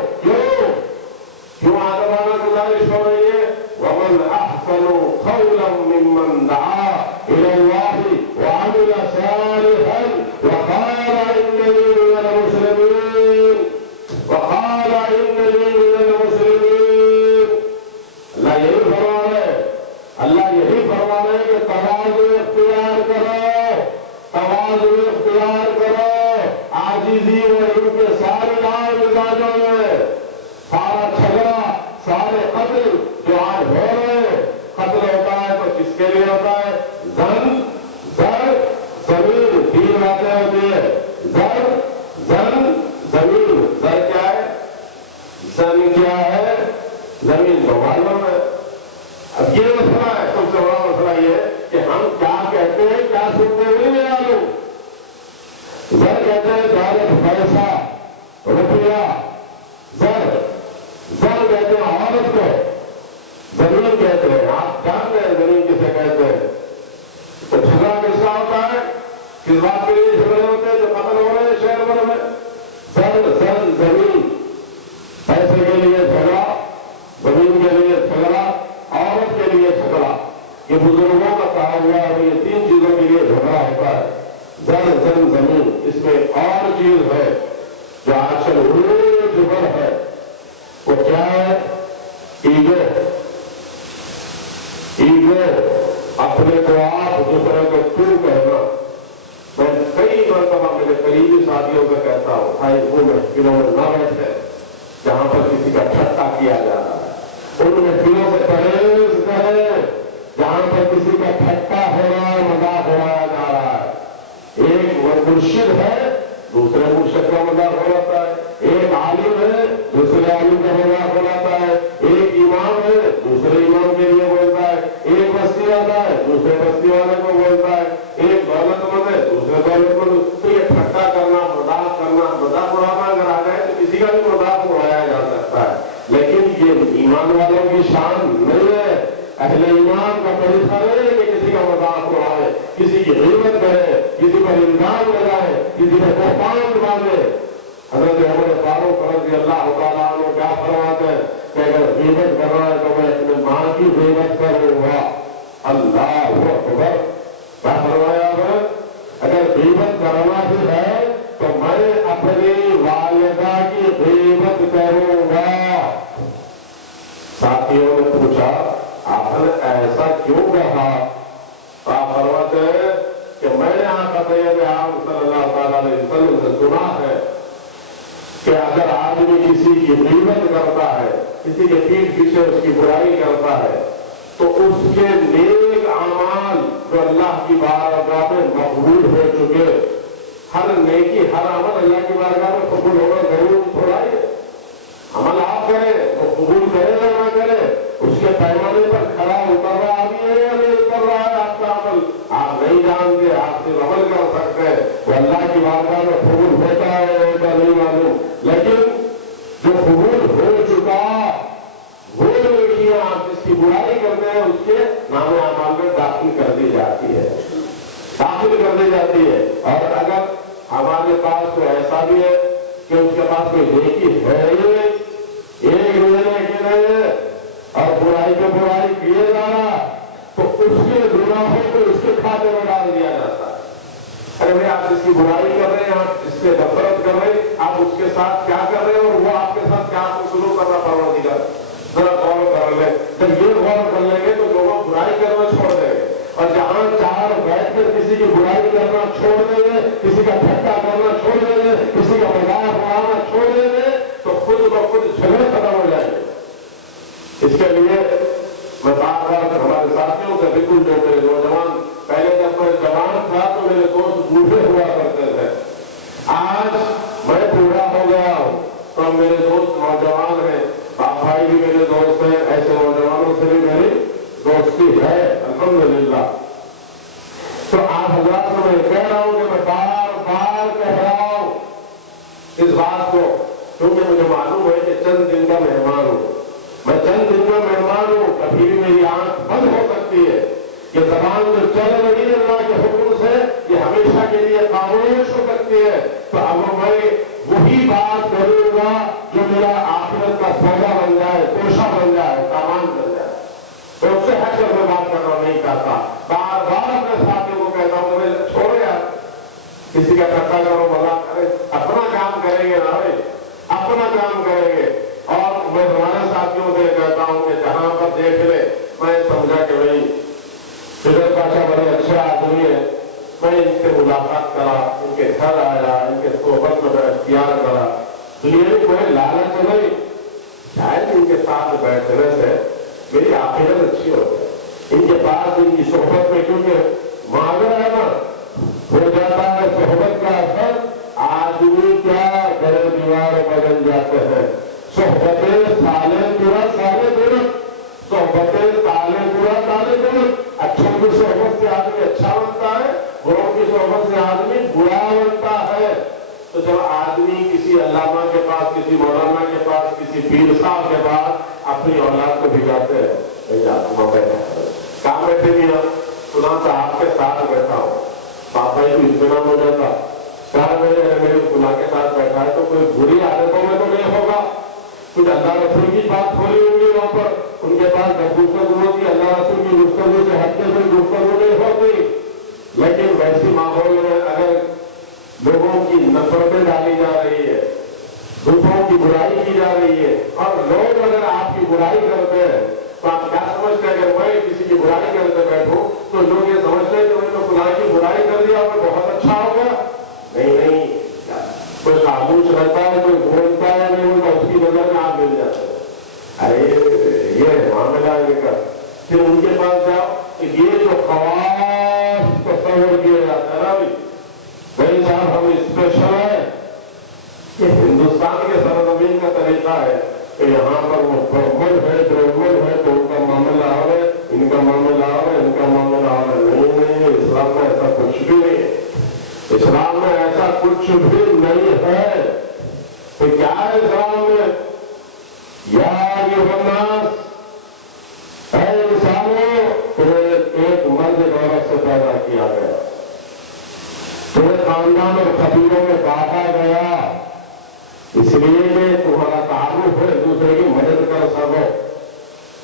کیوں آدمانہ گزارش ہو رہی ہے؟ وَمَنْ أَحْسَنُ قَوْلًا مِّمَّنْ دَعَا إِلَى اللَّهِ وَعَمِلَ صَالِحًا وَقَالَ إِنَّنِي مِنَ الْمُسْلِمِينَ. وَقَالَ إِنَّنِي مِنَ الْمُسْلِمِينَ. اللہ یہی فرما رہے ہیں، اللہ یہی فرما رہے ہیں کہ تواضع اختیار کرو، تواضع اختیار کرو. عاجزی اور ان کے سارے نام مزاجوں میں سارا جھگڑا، سارے قتل جو آج ہو رہے ہیں، قتل ہوتا ہے تو کس کے لیے ہوتا ہے؟ زن، زر، زمین. 3 باتیں ہوتی ہے، زر، زن، زمین. زر کیا ہے؟ زن کیا ہے؟ زمین تو معلوم ہے. اب یہ مسئلہ ہے، سب سے بڑا مسئلہ یہ ہے کہ ہم کیا کہتے ہیں، کیا سنتے ہیں نہیں معلوم. زر کہتے ہیں دولت، پیسہ، روپیہ. زر کہتے ہیں عورت کو. زمین کہتے ہیں، آپ جانتے ہیں زمین کسے کہتے ہیں. تو جھگڑا کس کا ہوتا ہے؟ کس بات کے لیے جھگڑے ہوتے ہیں جو قتل ہو رہے ہیں شہر بھر میں؟ زر، زمین. پیسے کے لیے جھگڑا، زمین کے لیے جھگڑا، عورت کے لیے جھگڑا. یہ بزرگوں کا کہا ہوا ہے یہ 3 چیزوں کے لیے جھگڑا ہوتا ہے، زر زمین، اس میں اور چیز ہے جو آج کل عروج پر ہے، وہ کیا ہے؟ ایگو، اپنے کو آپ دوسرے کو تو کہنا۔ میں کئی مرتبہ میرے قریبی ساتھیوں سے کہتا ہوں بھائی وہ محفلوں میں نہ بیٹھے جہاں پر کسی کا ٹھٹا کیا جا رہا ہے، ان محفلوں سے پرہیز کریں جہاں پر کسی کا ٹھٹا ہو رہا ہے، مذاق اڑایا جا رہا ہے۔ ایک مرشد ہے، دوسرے مرشد کا مذاق اڑاتا ہے، ایک عالم ہے، دوسرے عالم کا مذاق اڑاتا ہے، ایک امام ہے، دوسرے امام کے لیے بولتا ہے، ایک بستی والا ہے، دوسرے بستی والے کو بولتا ہے، ایک دولت مند ہے، دوسرے دولت مند۔ تو یہ ٹھٹا کرنا، مذاق اڑانا اگر آ جائے تو کسی کا بھی مذاق اڑایا جا سکتا ہے، لیکن یہ ایمان والوں کی شان نہیں ہے۔ اہل ایمان کا طریقہ نہیں ہے کہ کسی کا مذاق اڑائے، کسی کی غیبت کرے، کسی پر الزام لگائے، کسی پر بہتان باندھے۔ حضرت عمر فاروق رضی اللہ تعالیٰ عنہ کیا فرماتے ہیں کہ اگر غیبت کر رہا ہے تو میں اپنے ماں کی غیبت کروں گا۔ اللہ اکبر! کیا فرمایا ہے؟ اگر غیبت کرنا ہی ہے تو میں اپنی والدہ کی غیبت کروں گا۔ ساتھیوں نے پوچھا آپ نے ایسا کیوں کہا؟ آپ فرماتے ہیں کہ میں نے آپ صلی اللہ تعالیٰ علیہ وسلم سے سنا ہے کہ اگر آدمی کسی کی غیبت کرتا ہے، کسی کے پیٹھ پیچھے اس کی برائی کرتا ہے، تو اس کے نیک اعمال جو اللہ کی بارگاہ میں مقبول ہو چکے، ہر نیکی، ہر عمل اللہ کی بارگاہ میں قبول ہونا ضرور تھوڑا ہے۔ عمل آپ کریں تو قبول کرے یا نہ کرے، اس کے پیمانے پر کھڑا اتر رہا بھی ہے یا نہیں اتر رہا ہے آپ کا عمل، آپ نہیں جانتے، آپ صرف عمل کر سکتے ہیں، وہ اللہ کی بارگاہ میں قبول ہوتا ہے ہوتا نہیں معلوم، لیکن جو قبول ہو چکا وہ نیکیاں آپ جس کی برائی کرتے ہیں اس کے نام اعمال میں داخل کر دی جاتی ہے، اور اگر ہمارے پاس کوئی ایسا بھی ہے کہ اس کے پاس کوئی نیکی ہے ہی نہیں، ایک نیکی نہیں ہے اور برائی پہ برائی کیے جا رہا، تو اس کے گناہوں کو اس کے کھاتے میں ڈال دیا جاتا ہے۔ ارے بھائی آپ جس کی برائی کر رہے ہیں، آپ جس سے نفرت کر رہے ہیں، آپ اس کے ساتھ کیا کر رہے ہیں اور وہ آپ کے ساتھ کیا آپ کو شروع کرنا پڑا، ذرا غور کر لیں۔ جب یہ غور کر لیں گے تو لوگوں برائی کرنا چھوڑ دیں گے، اور جہاں چار بیٹھ کر کسی کی برائی کرنا چھوڑ دیں گے، کسی کا ٹھٹا کرنا چھوڑ دیں گے، کسی کا مذاق اڑانا چھوڑ دیں گے، تو خود بخود جھگڑے ختم ہو جائیں گے۔ اس کے لیے میں بار بار ہمارے ساتھیوں سے بالکل جو میرے نوجوان، پہلے جب میں جوان تھا تو میرے دوست بوڑھے ہوا کرتے تھے، آج میں بوڑھا ہو گیا ہوں تو میرے دوست نوجوان ہیں، باپ بھائی بھی میرے دوست ہیں، ایسے نوجوانوں سے بھی میری دوستی ہے الحمدللہ۔ تو آپ حضرات کو میں کہہ رہا ہوں کہ میں بار بار کہہ رہا ہوں اس بات کو، کیونکہ مجھے معلوم ہے کہ چند دن کا مہمان ہوں، میں چند دن کا مہمان ہوں، کبھی بھی میری آنکھ بند ہو سکتی ہے، یہ زبان جو چل رہی ہے اللہ کے حکم سے یہ ہمیشہ کے لیے خاموش ہو سکتی ہے، تو اب میں وہی بات کروں گا جو میرا آخرت کا سودا بن جائے، توشہ بن جائے، سامان بن جائے، تو اس سے ہٹ کر میں بات کرنا نہیں چاہتا۔ بار بار اپنے ساتھیوں کو کہتا ہوں کہ چھوڑو یار، کسی کا ٹھٹا کرو، مذاق کرے، اپنا کام کریں گے نا بھائی، اپنا کام کریں گے۔ اور میں ہمارے ساتھیوں سے کہتا ہوں کہ جہاں پر دیکھ لے، میں سمجھا کہ بھائی فضل پاشا بڑے اچھے آدمی ہے، میں ان سے ملاقات کرا، ان کے گھر آیا، ان کے صحبت میں اختیار کرا، تو یہ کوئی لالچ نہیں، شاید ان کے ساتھ بیٹھنے سے میری آخرت اچھی ہو جائے، ان کے پاس ان کی صحبت میں، کیونکہ معذر ہے نا، ہو جاتا ہے صحبت کا اثر، آدمی کیا گھر دیوار بدل جاتے ہیں، صحبتیں سالے پورا سالے دورت، صحبتیں سالے پورا سالے دورت۔ اچھوں کی صحبت سے آدمی اچھا بنتا ہے، بروں کی صحبت سے آدمی برا بنتا ہے۔ تو جب آدمی کسی علامہ کے پاس، کسی مولانا کے پاس، کسی پیر صاحب کے پاس اپنی اولاد کو بھجاتے ہیں، کہاں بیٹھے بھی ہم، خدا صاحب کے ساتھ بیٹھا ہوں، پاپا ہی کو اطمینان ہو جاتا، کہاں میرے خدا کے ساتھ بیٹھا ہے تو کوئی بری عادتوں میں تو نہیں ہوگا، کچھ اللہ رسول کی بات کھولی ہوگی وہاں پر، ان کے پاس جب گفتگو ہوتی اللہ رسول کی گفتگو سے ہٹ کے کوئی گفتگو نہیں ہوتی، لیکن ویسی ماحول میں اگر لوگوں کی نفرتیں ڈالی جا رہی ہے، دوسروں کی برائی کی جا رہی ہے، اور لوگ اگر آپ کی برائی کرتے ہیں تو آپ کیا سمجھتے ہیں؟ اگر میں کسی کی برائی کرتے بیٹھوں تو لوگ یہ سمجھتے ہیں کہ میں نے فلاں کی برائی کر دیا اور بہت اچھا ہو گیا۔ نہیں، کوئی خاموش رہتا ہے، کوئی بولتا ہے نہیں بولتا، اس کی نظر میں آپ گر جاتے ہیں۔ ارے یہ معاملہ ہے، پھر ان کے پاس جاؤ کہ یہ جو خواص تصور کیا جاتا ہے نا بھائی صاحب ہم اسپیشل ہے، یہ ہندوستان کے سرزمین کا طریقہ ہے کہ یہاں پر وہ پرمل ہے تو ان کا معاملہ ہے، ان کا معاملہ ہے، ان کا معاملہ ہے۔ نہیں، اسلام میں ایسا کچھ بھی نہیں ہے، اسلام میں ایسا کچھ بھی نہیں ہے۔ تو کیا ہے اسلام میں؟ یا ایھا الناس، اے انسانوں، تمہیں ایک مرد اور عورت سے پیدا کیا گیا، تمہیں خاندان اور قبیلوں میں بانٹا گیا، اس لیے کہ تمہارا تعارف ہے، دوسرے کی مدد کر سکو،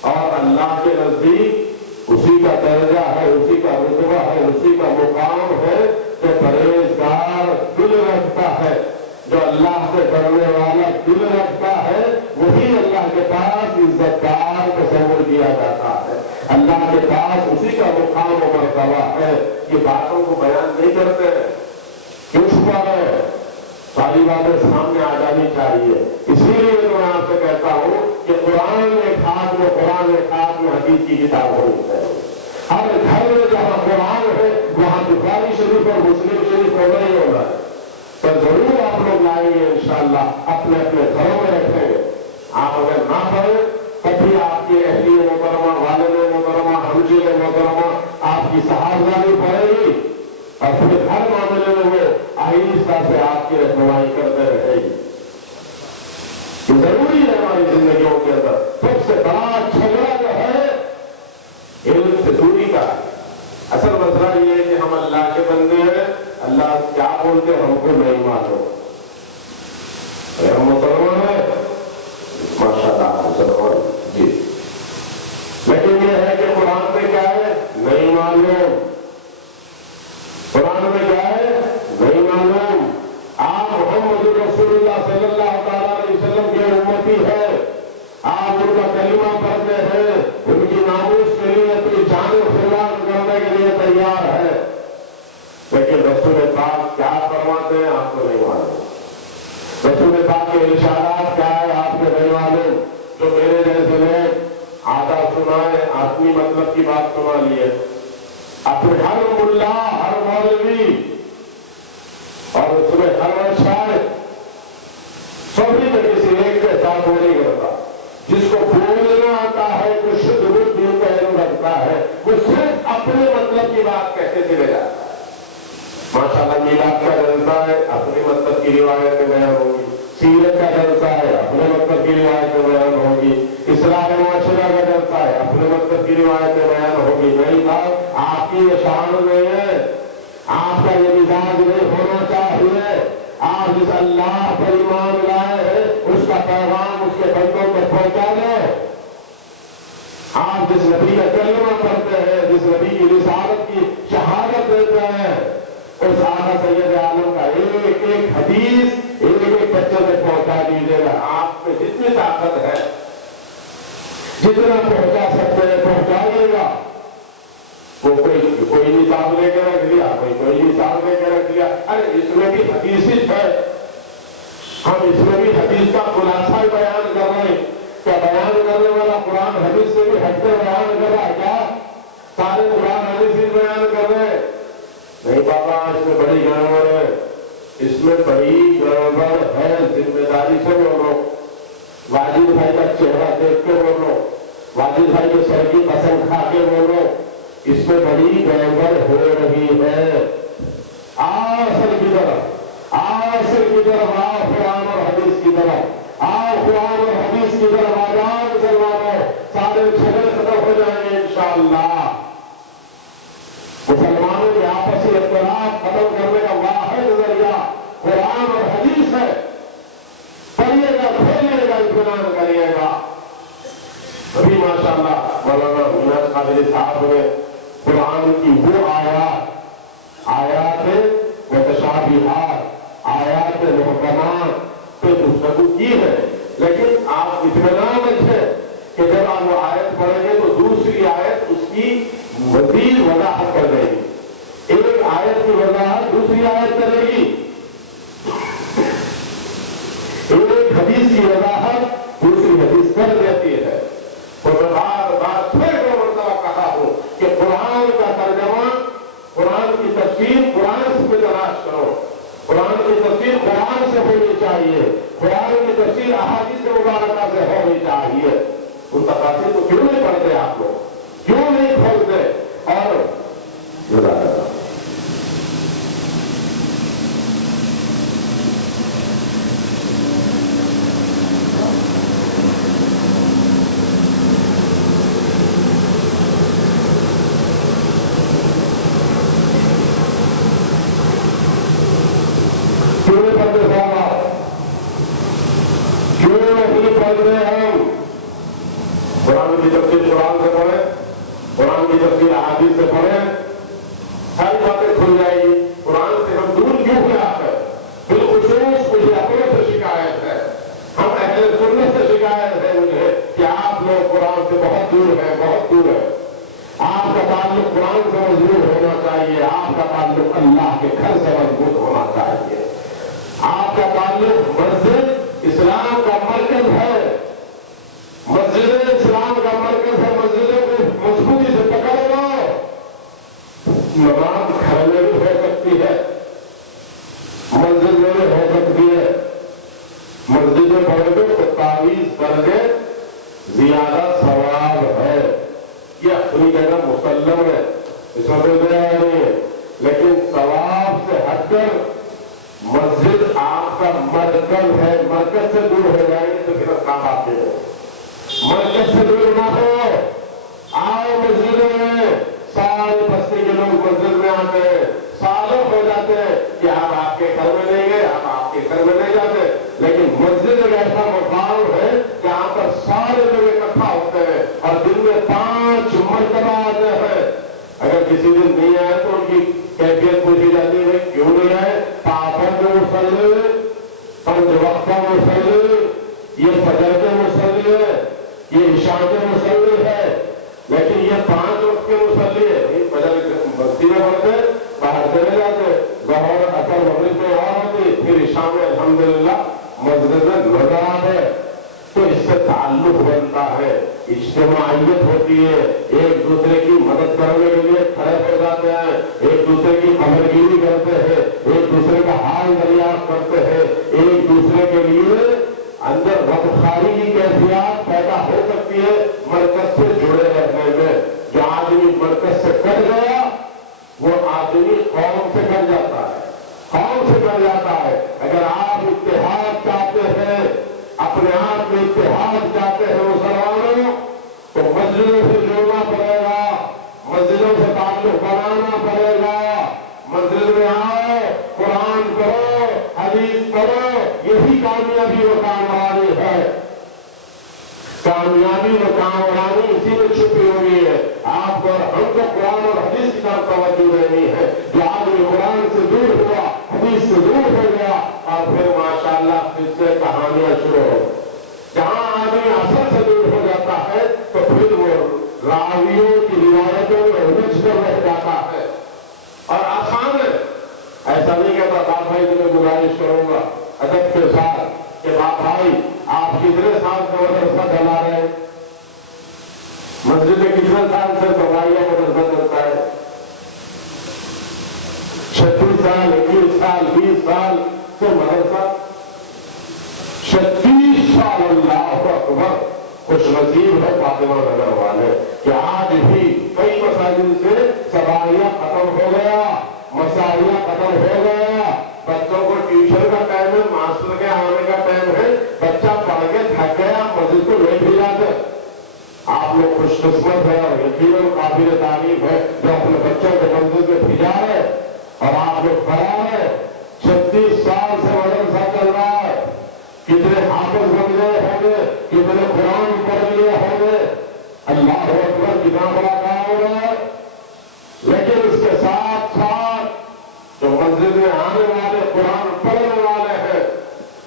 اور اللہ کے نزدیک اسی کا درجہ ہے، اسی کا رتبہ ہے، اسی کا مقام ہے جو پرہیزگار دل رکھتا ہے، جو اللہ سے ڈرنے والا دل رکھتا ہے، وہی اللہ کے پاس عزت دار تصور کیا جاتا ہے، اللہ کے پاس اسی کا مقام و مرتبہ ہے۔ یہ باتوں کو بیان نہیں کرتے، کیوں چھپا رہے؟ ساری باتیں سامنے آ جانی چاہیے۔ اسی لیے میں آپ سے کہتا ہوں کہ قرآن ایک ہاتھ میں حدیث کی کتاب ہونی چاہیے۔ ہر گھر میں جہاں قرآن ہے وہاں بخاری شریف اور مسلم شریف ہونا ہی ہونا ہے، تو ضرور آپ لوگ لائیں گے انشاءاللہ، اپنے اپنے گھروں میں رکھیں گے۔ آپ اگر نہ پڑھیں کبھی آپ کی اہلیہ محترمہ، والد محترمہ، ہمشیر محترمہ آپ کی صاحبزادی پڑھے گی، اور پھر ہر معاملے میں وہ آہستہ سے آپ کی رہنمائی کرتے رہے گی۔ یہ ضروری ہے ہماری زندگیوں کے اندر۔ سب سے بڑا جھگڑا جو ہے علم سے دوری کا ہے۔ اصل مسئلہ یہ ہے کہ ہم اللہ کے بندے ہیں، اللہ کیا بولتے ہم کو نہیں معلوم۔ ہم مسلمان ہیں، ماشاء اللہ مسلمان جی، لیکن یہ ہے کہ قرآن میں کیا ہے نہیں معلوم، قرآن میں کیا ہے نہیں معلوم۔ آپ محمد رسول اللہ صلی اللہ تعالیٰ علیہ وسلم کے امتی ہے، آپ ان کا کلمہ پڑھتے ہیں، ان کی ناموس کے لیے اپنی جان و قربان کرنے کے لیے تیار ہے، لیکن رسول پاک کیا فرماتے ہیں آپ کو نہیں معلوم، رسول پاک کے ارشادات کیا ہے آپ کو نہیں معلوم۔ جو میرے جیسے لوگ آدھا سنائے آدمی مطلب کی بات سنا لیے، اپنے ہر ملا، ہر مولوی اور اس میں ہر شاعر سبھی میں کسی ایک کے ساتھ وہ نہیں کرتا۔ جس کو بولنا آتا ہے، جو شدھ بدھ دین کا علم رکھتا ہے، وہ صرف اپنے مطلب کی بات کہتے چلے جاتا ہے۔ ماشاءاللہ میلاد کا جلسہ ہے، اپنے مطلب کی روایتیں بیان ہوگی، سیرت کا جلسہ ہے، اپنے مطلب کی روایتیں بیان ہوگی، اصلاح معاشرہ کا جلسہ ہے، اپنے مطلب کی روایتیں بیان ہوگی۔ نہیں صاحب، آپ کی یہ شان نہیں ہے، آپ کا یہ مزاج نہیں ہونا چاہیے۔ آپ جس اللہ پر ایمان لائے ہیں اس کا پیغام اس کے بندوں تک پہنچا دیں۔ آپ جس نبی کا کلمہ پڑھتے ہیں، جس نبی کی رسالت کی شہادت دیتے ہیں، اس آقا سید عالم کا ایک ایک حدیث ایک ایک بچے تک پہنچا دیجیے گا۔ آپ میں جتنی طاقت ہے، جتنا پہنچا سکتے ہیں پہنچائیے گا۔ وہ کوئی نصاب لے کے رکھ لیا، کوئی نصاب لے کے رکھ لیا، ارے اس میں بھی حدیث ہے، ہم اس میں بھی حدیث کا خلاصہ بیان کر رہے ہیں۔ کیا بیان کرنے والا قرآن حدیث سے بھی ہٹ کر بیان کر رہا ہے کیا؟ سارے قرآن حدیث ہی بیان کر رہے ہیں؟ نہیں پاپا، اس میں بڑی گڑبڑ ہے، اس میں بڑی گڑبڑ ہے، ذمہ داری سے بولو، واجد بھائی کا چہرہ دیکھ کے بولو، واجد بھائی کے سر کی قسم کھا کے بولو، اس میں بڑی گڑبڑ ہو رہی ہے۔ اصل کی طرف آؤ، قرآن اور حدیث کی طرف آؤ، قرآن اور حدیث کی طرف آزاد مسلمانوں، سارے جھگڑے ختم ہو جائیں گے انشاءاللہ۔ قرآن کی وہ آیات متشابہات، آیات محکمات پہ گفتگو کی ہے، لیکن آپ اطمینان رکھیں کہ جب آپ وہ آیت پڑھیں گے تو دوسری آیت اس کی مزید وضاحت کر دے گی، ایک آیت کی وضاحت دوسری آیت کرے گی، ایک حدیث کی وضاحت دوسری حدیث کر دیتی ہے۔ تو میں بار بار پھر دو مرتبہ کہا ہوں کہ قرآن کا ترجمہ، قرآن کی تفسیر قرآن سے تلاش کرو، قرآن کی تفسیر قرآن سے ہونی چاہیے، قرآن کی تفسیر احادیث مبارکہ سے ہونی چاہیے۔ ان تفاسیر کو کیوں نہیں پڑھتے آپ لوگ، کیوں نہیں کھولتے؟ اور قرآن کی تفسیر قرآن سے پڑھیں، قرآن کی تفسیر احادیث سے پڑھیں، ساری باتیں کھل جائے گی۔ قرآن سے ہم دور کیوں ہوئے آپ ہے؟ بالخصوص مجھے اپنے سے شکایت ہے، ہم اہل سنت سے شکایت ہے مجھے کہ آپ لوگ قرآن سے بہت دور ہیں، بہت دور ہے۔ آپ کا تعلق قرآن سے مضبوط ہونا چاہیے، آپ کا تعلق اللہ کے گھر سے مضبوط ہونا چاہیے، آپ کا تعلق مسجد اسلام کا مرکز ہے، مسجد اسلام کا مرکز ہے، مسجدوں کو مضبوطی سے پکڑ لو۔ نماز گھر میں بھی ہو سکتی ہے، مسجد میں بھی ہو سکتی ہے، مسجد میں پڑھ گے تو تعویذ کر کے زیادہ ثواب ہے، یہ اپنی جگہ مسلم ہے، اس میں کوئی دیا نہیں ہے، لیکن ثواب سے ہٹ کر مسجد آپ کا مرکز ہے، مرکز سے دور ہو جائیں گے تو پھر کام آتے ہیں، مرکز سے دور نہ ہو، آؤ مسجدوں میں، سارے بستی کے لوگ مسجد میں آتے ہیں، سالوں ہو جاتے ہیں کہ آپ کے گھر میں نہیں گئے، آپ کے گھر میں نہیں جاتے، لیکن مسجد ایک ایسا مقام ہے جہاں پر سارے لوگ اکٹھا ہوتے ہیں اور دن میں 5 مرتبہ آتے ہیں۔ اگر کسی دن نہیں آئے تو ان کی کیفیت پوچھی جاتی ہے، کیوں نہیں آئے؟ پابند مصلی، 5 وقت مصلی، یہ فجر کے مصلی ہے، یہ عشاء کے مصلی ہے، لیکن یہ 5 وقت کے مصلی ہے۔ فجر بستی میں پڑھتے باہر چلے جاتے، ظہر اثر مغرب میں وہاں ہوتی، پھر عشاء میں الحمدللہ مسجد میں نظر آتے، تو اس سے تعلق بنتا ہے، اجتماعیت ہوتی ہے، ایک دوسرے کی مدد کرنے کے لیے کھڑے ہو جاتے ہیں، ایک دوسرے کی خبرگیری کرتے ہیں، ایک دوسرے کا حال دریافت کرتے ہیں، ایک دوسرے کے لیے اندر غمخواری کی کیفیت پیدا ہو سکتی ہے مرکز سے جڑے رہنے میں۔ جو آدمی مرکز سے کٹ گیا وہ آدمی قوم سے کٹ جاتا ہے، قوم سے کٹ جاتا ہے۔ اگر آپ اتحاد چاہتے ہیں، اپنے آپ میں اتحاد چاہتے ہیں مسلمانوں، تو مسجدوں سے جڑنا پڑے گا، مسجدوں سے تعلق بنانا پڑے گا، مسجد میں آؤ، قرآن کرو، حدیث کرو، یہی کامیابی و کامرانی ہے۔ کامیابی و کامرانی اسی میں چھپی ہوئی ہے۔ آپ کو اور ہم کو قرآن اور حدیث کی طرف توجہ دینی ہے۔ جو آدمی قرآن سے دور ہوا، حدیث سے دور ہو گیا، اور پھر ماشاءاللہ پھر سے کہانیاں شروع ہو۔ جہاں آدمی اصل سے دور ہو جاتا ہے تو پھر وہ راویوں کی روایتوں میں الجھ کر رہ جاتا ہے، اور آسان ہے۔ ایسا نہیں کہتا باپ بھائی سے میں گزارش کروں گا ادب کے ساتھ کہ باپ بھائی آپ کتنے سال سے مدرسہ چلا رہے ہیں، مسجد میں کتنے سال سے بھائیہ مدرسہ چلتا ہے؟ 36 سال، 21 سال، 20 سال سے مدرسہ، 36 سال، اللہ اکبر۔ خوش نصیب ہے فاطمہ نگر والے کہ آج بھی کئی مساجد سے سواریاں ختم ہو گیا، مسالیہ ختم ہو گیا، بچوں کو ٹیوشن کا ٹائم ہے، ماسٹر کے آنے کا ٹائم ہے، بچہ پڑھ کے تھک گیا، مسجد کو لے بھی جاتے۔ آپ لوگ خوش قسمت ہے اور یقیناً قابل تعریف ہے جو اپنے بچوں کو مسجد میں بھیجا ہے اور آپ لوگ پڑھا ہے۔ 36 سال سے مدرسہ چل رہا ہے، کتنے حافظ بن گئے ہوں گے، کتنے قرآن پڑھ لیے ہوں گے، اللہ اکبر، کتنا بڑا کام ہو رہا ہے۔ لیکن مسجد میں آنے والے قرآن پڑھنے والے ہیں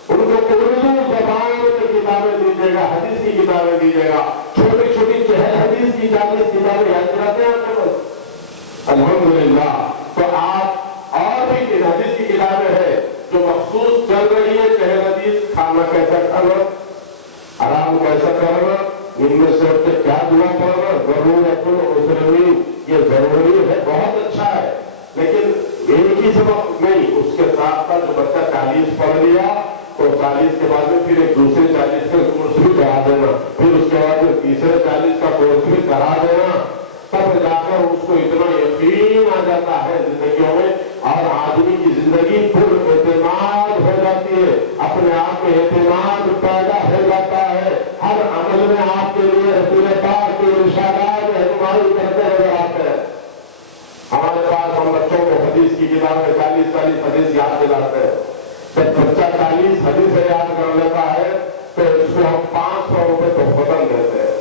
ان کو اردو زبان میں کتابیں دیجیے گا، حدیث کی کتابیں دیجیے گا، چھوٹی چھوٹی چہل حدیث کی 40 کتابیں یاد کراتے ہیں آپ کے پاس الحمدللہ۔ تو آپ اور بھی حدیث کی کتابیں ہیں جو مخصوص چل رہی ہے، چہل حدیث، کھانا کیسا کھانا، آرام کیسا کرنا، ان میں سے کیا دعا کرنا، ضرورت المسلمین، یہ ضروری ہے، بہت اچھا ہے، لیکن ایک ہی سبق نہیں، اس کے ساتھ ساتھ جو بچہ 40 پڑھ لیا تو 40 کے بعد میں پھر ایک دوسرے 40 کا کورس بھی کرا دینا، پھر اس کے بعد میں تیسرے 40 کا کورس بھی کرا دینا، تب جا کر اس کو اتنا یقین آ جاتا ہے زندگیوں میں، اور آدمی کی زندگی پر اعتماد ہو جاتی ہے، اپنے آپ میں اعتماد پیدا ہو جاتا ہے، ہر عمل میں آپ کے لیے رسول پاک کے ارشادات رہنمائی کرتے نظر آتے ہیں۔ ہمارے پاس ہم بچوں کو حدیث کی کتاب میں 40 حدیث یاد دلاتے ہیں، جب بچہ 40 حدیث یاد کر لیتا ہے تو اس کو ہم 500 روپے تحفہ دیتے ہیں،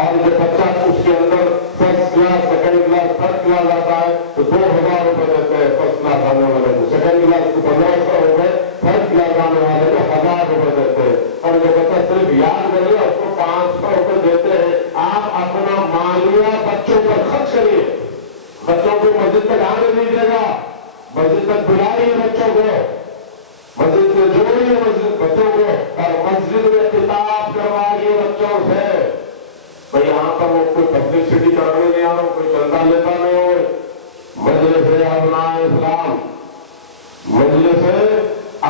اور جب بچہ اس کے اندر first class, second class, third class آتا ہے تو 2000 روپے دیتے ہیں فرسٹ کلاس آنے والے کو، سیکنڈ کلاس کو 1500 روپے، تھرڈ کلاس آنے والے کو 1000 روپے دیتے ہیں، اور جو بچہ صرف یاد کر لے اس کو 500 روپے دیتے ہیں۔ آپ اپنا مالیہ بچوں پر خرچ کریے، بچوں کو مسجد تک آنے دیجیے گا، مسجد تک بلائیے بچوں کو، مسجد سے جوڑیے مسجد بچوں کو، اور مسجد میں خطاب کروائیے بچوں سے۔ بھائی یہاں پر وہ کوئی پبلسٹی کرنے نہیں آ رہا، کوئی چندہ لیتا نہیں ہو، مجلس ابنائے اسلام، مجلس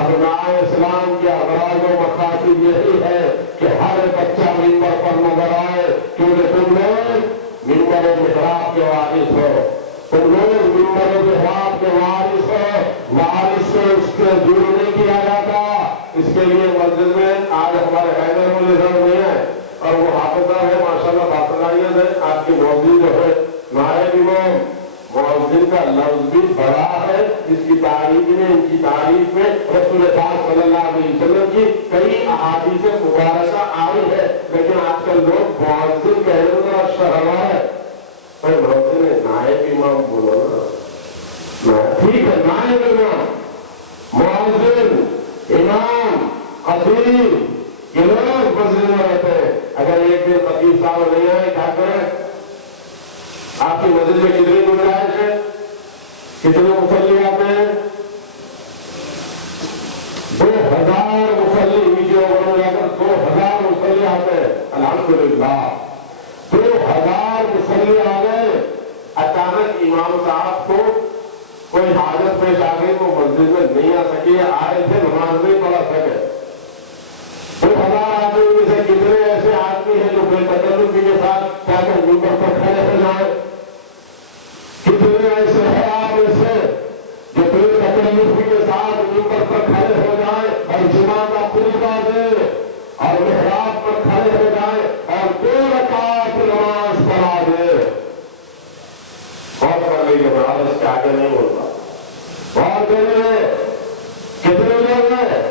ابنائے اسلام کے اغراض و مقاصد یہی ہے کہ ہر بچہ ممبر پر نظر آئے، کیونکہ تم لوگ ممبر محراب کے وارث ہو، تم لوگ ممبر محراب کے وارث ہو، وارث سے اس کے دور نہیں کیا جاتا۔ اس کے لیے مسجد میں آج ہمارے حیدر مولوی صاحب نہیں ہے، اور وہ حافظ صاحب ہے، ماشاءاللہ باصلاحیت ہے، آپ کی مؤذن جو ہے نائب امام، مؤذن کا لفظ بھی بڑا ہے، اس کی تعریف میں، ان کی تعریف میں رسول پاک صلی اللہ علیہ وسلم کی کئی احادیث مبارکہ آئی ہے، لیکن آج کل لوگ مؤذن کہنے کا شرم ہے، پر مؤذن ہے، نائب امام بولو نا، ٹھیک ہے نائب امام، مؤذن، امام، خطیب، یہ لوگ مسجد میں رہتے ہیں۔ اگر ایک دن خطیب صاحب نہیں آئے کیا کریں؟ آپ کی مسجد میں کتنی گنجائش ہے، کتنے مصلی آتے ہیں؟ 2000 مصلی، نیچے اوپر جا کر 2000 مصلی آتے ہیں، الحمدللہ 2000 مصلی آ گئے۔ اچانک امام صاحب کو کوئی حاجت پیش آ گئی، وہ مسجد میں نہیں آ سکے، آئے تھے نماز نہیں پڑھا سکے۔ 2000 آدمی میں سے کتنے ایسے آدمی ہیں جو بے تکلفی کے ساتھ کیا کہ ممبر پر کھڑے ہو جائیں؟ کتنے ایسے ہیں آپ میں سے جو بے تکلفی کے ساتھ ممبر پر کھڑے ہو جائیں اور جمعہ کا خطبہ دے اور محراب پر کھڑے ہو جائیں اور 2 رکعت نماز پڑھا دے؟ اور کر لیجیے، میں اس کے آگے نہیں بولتا، اور کتنے لوگ ہیں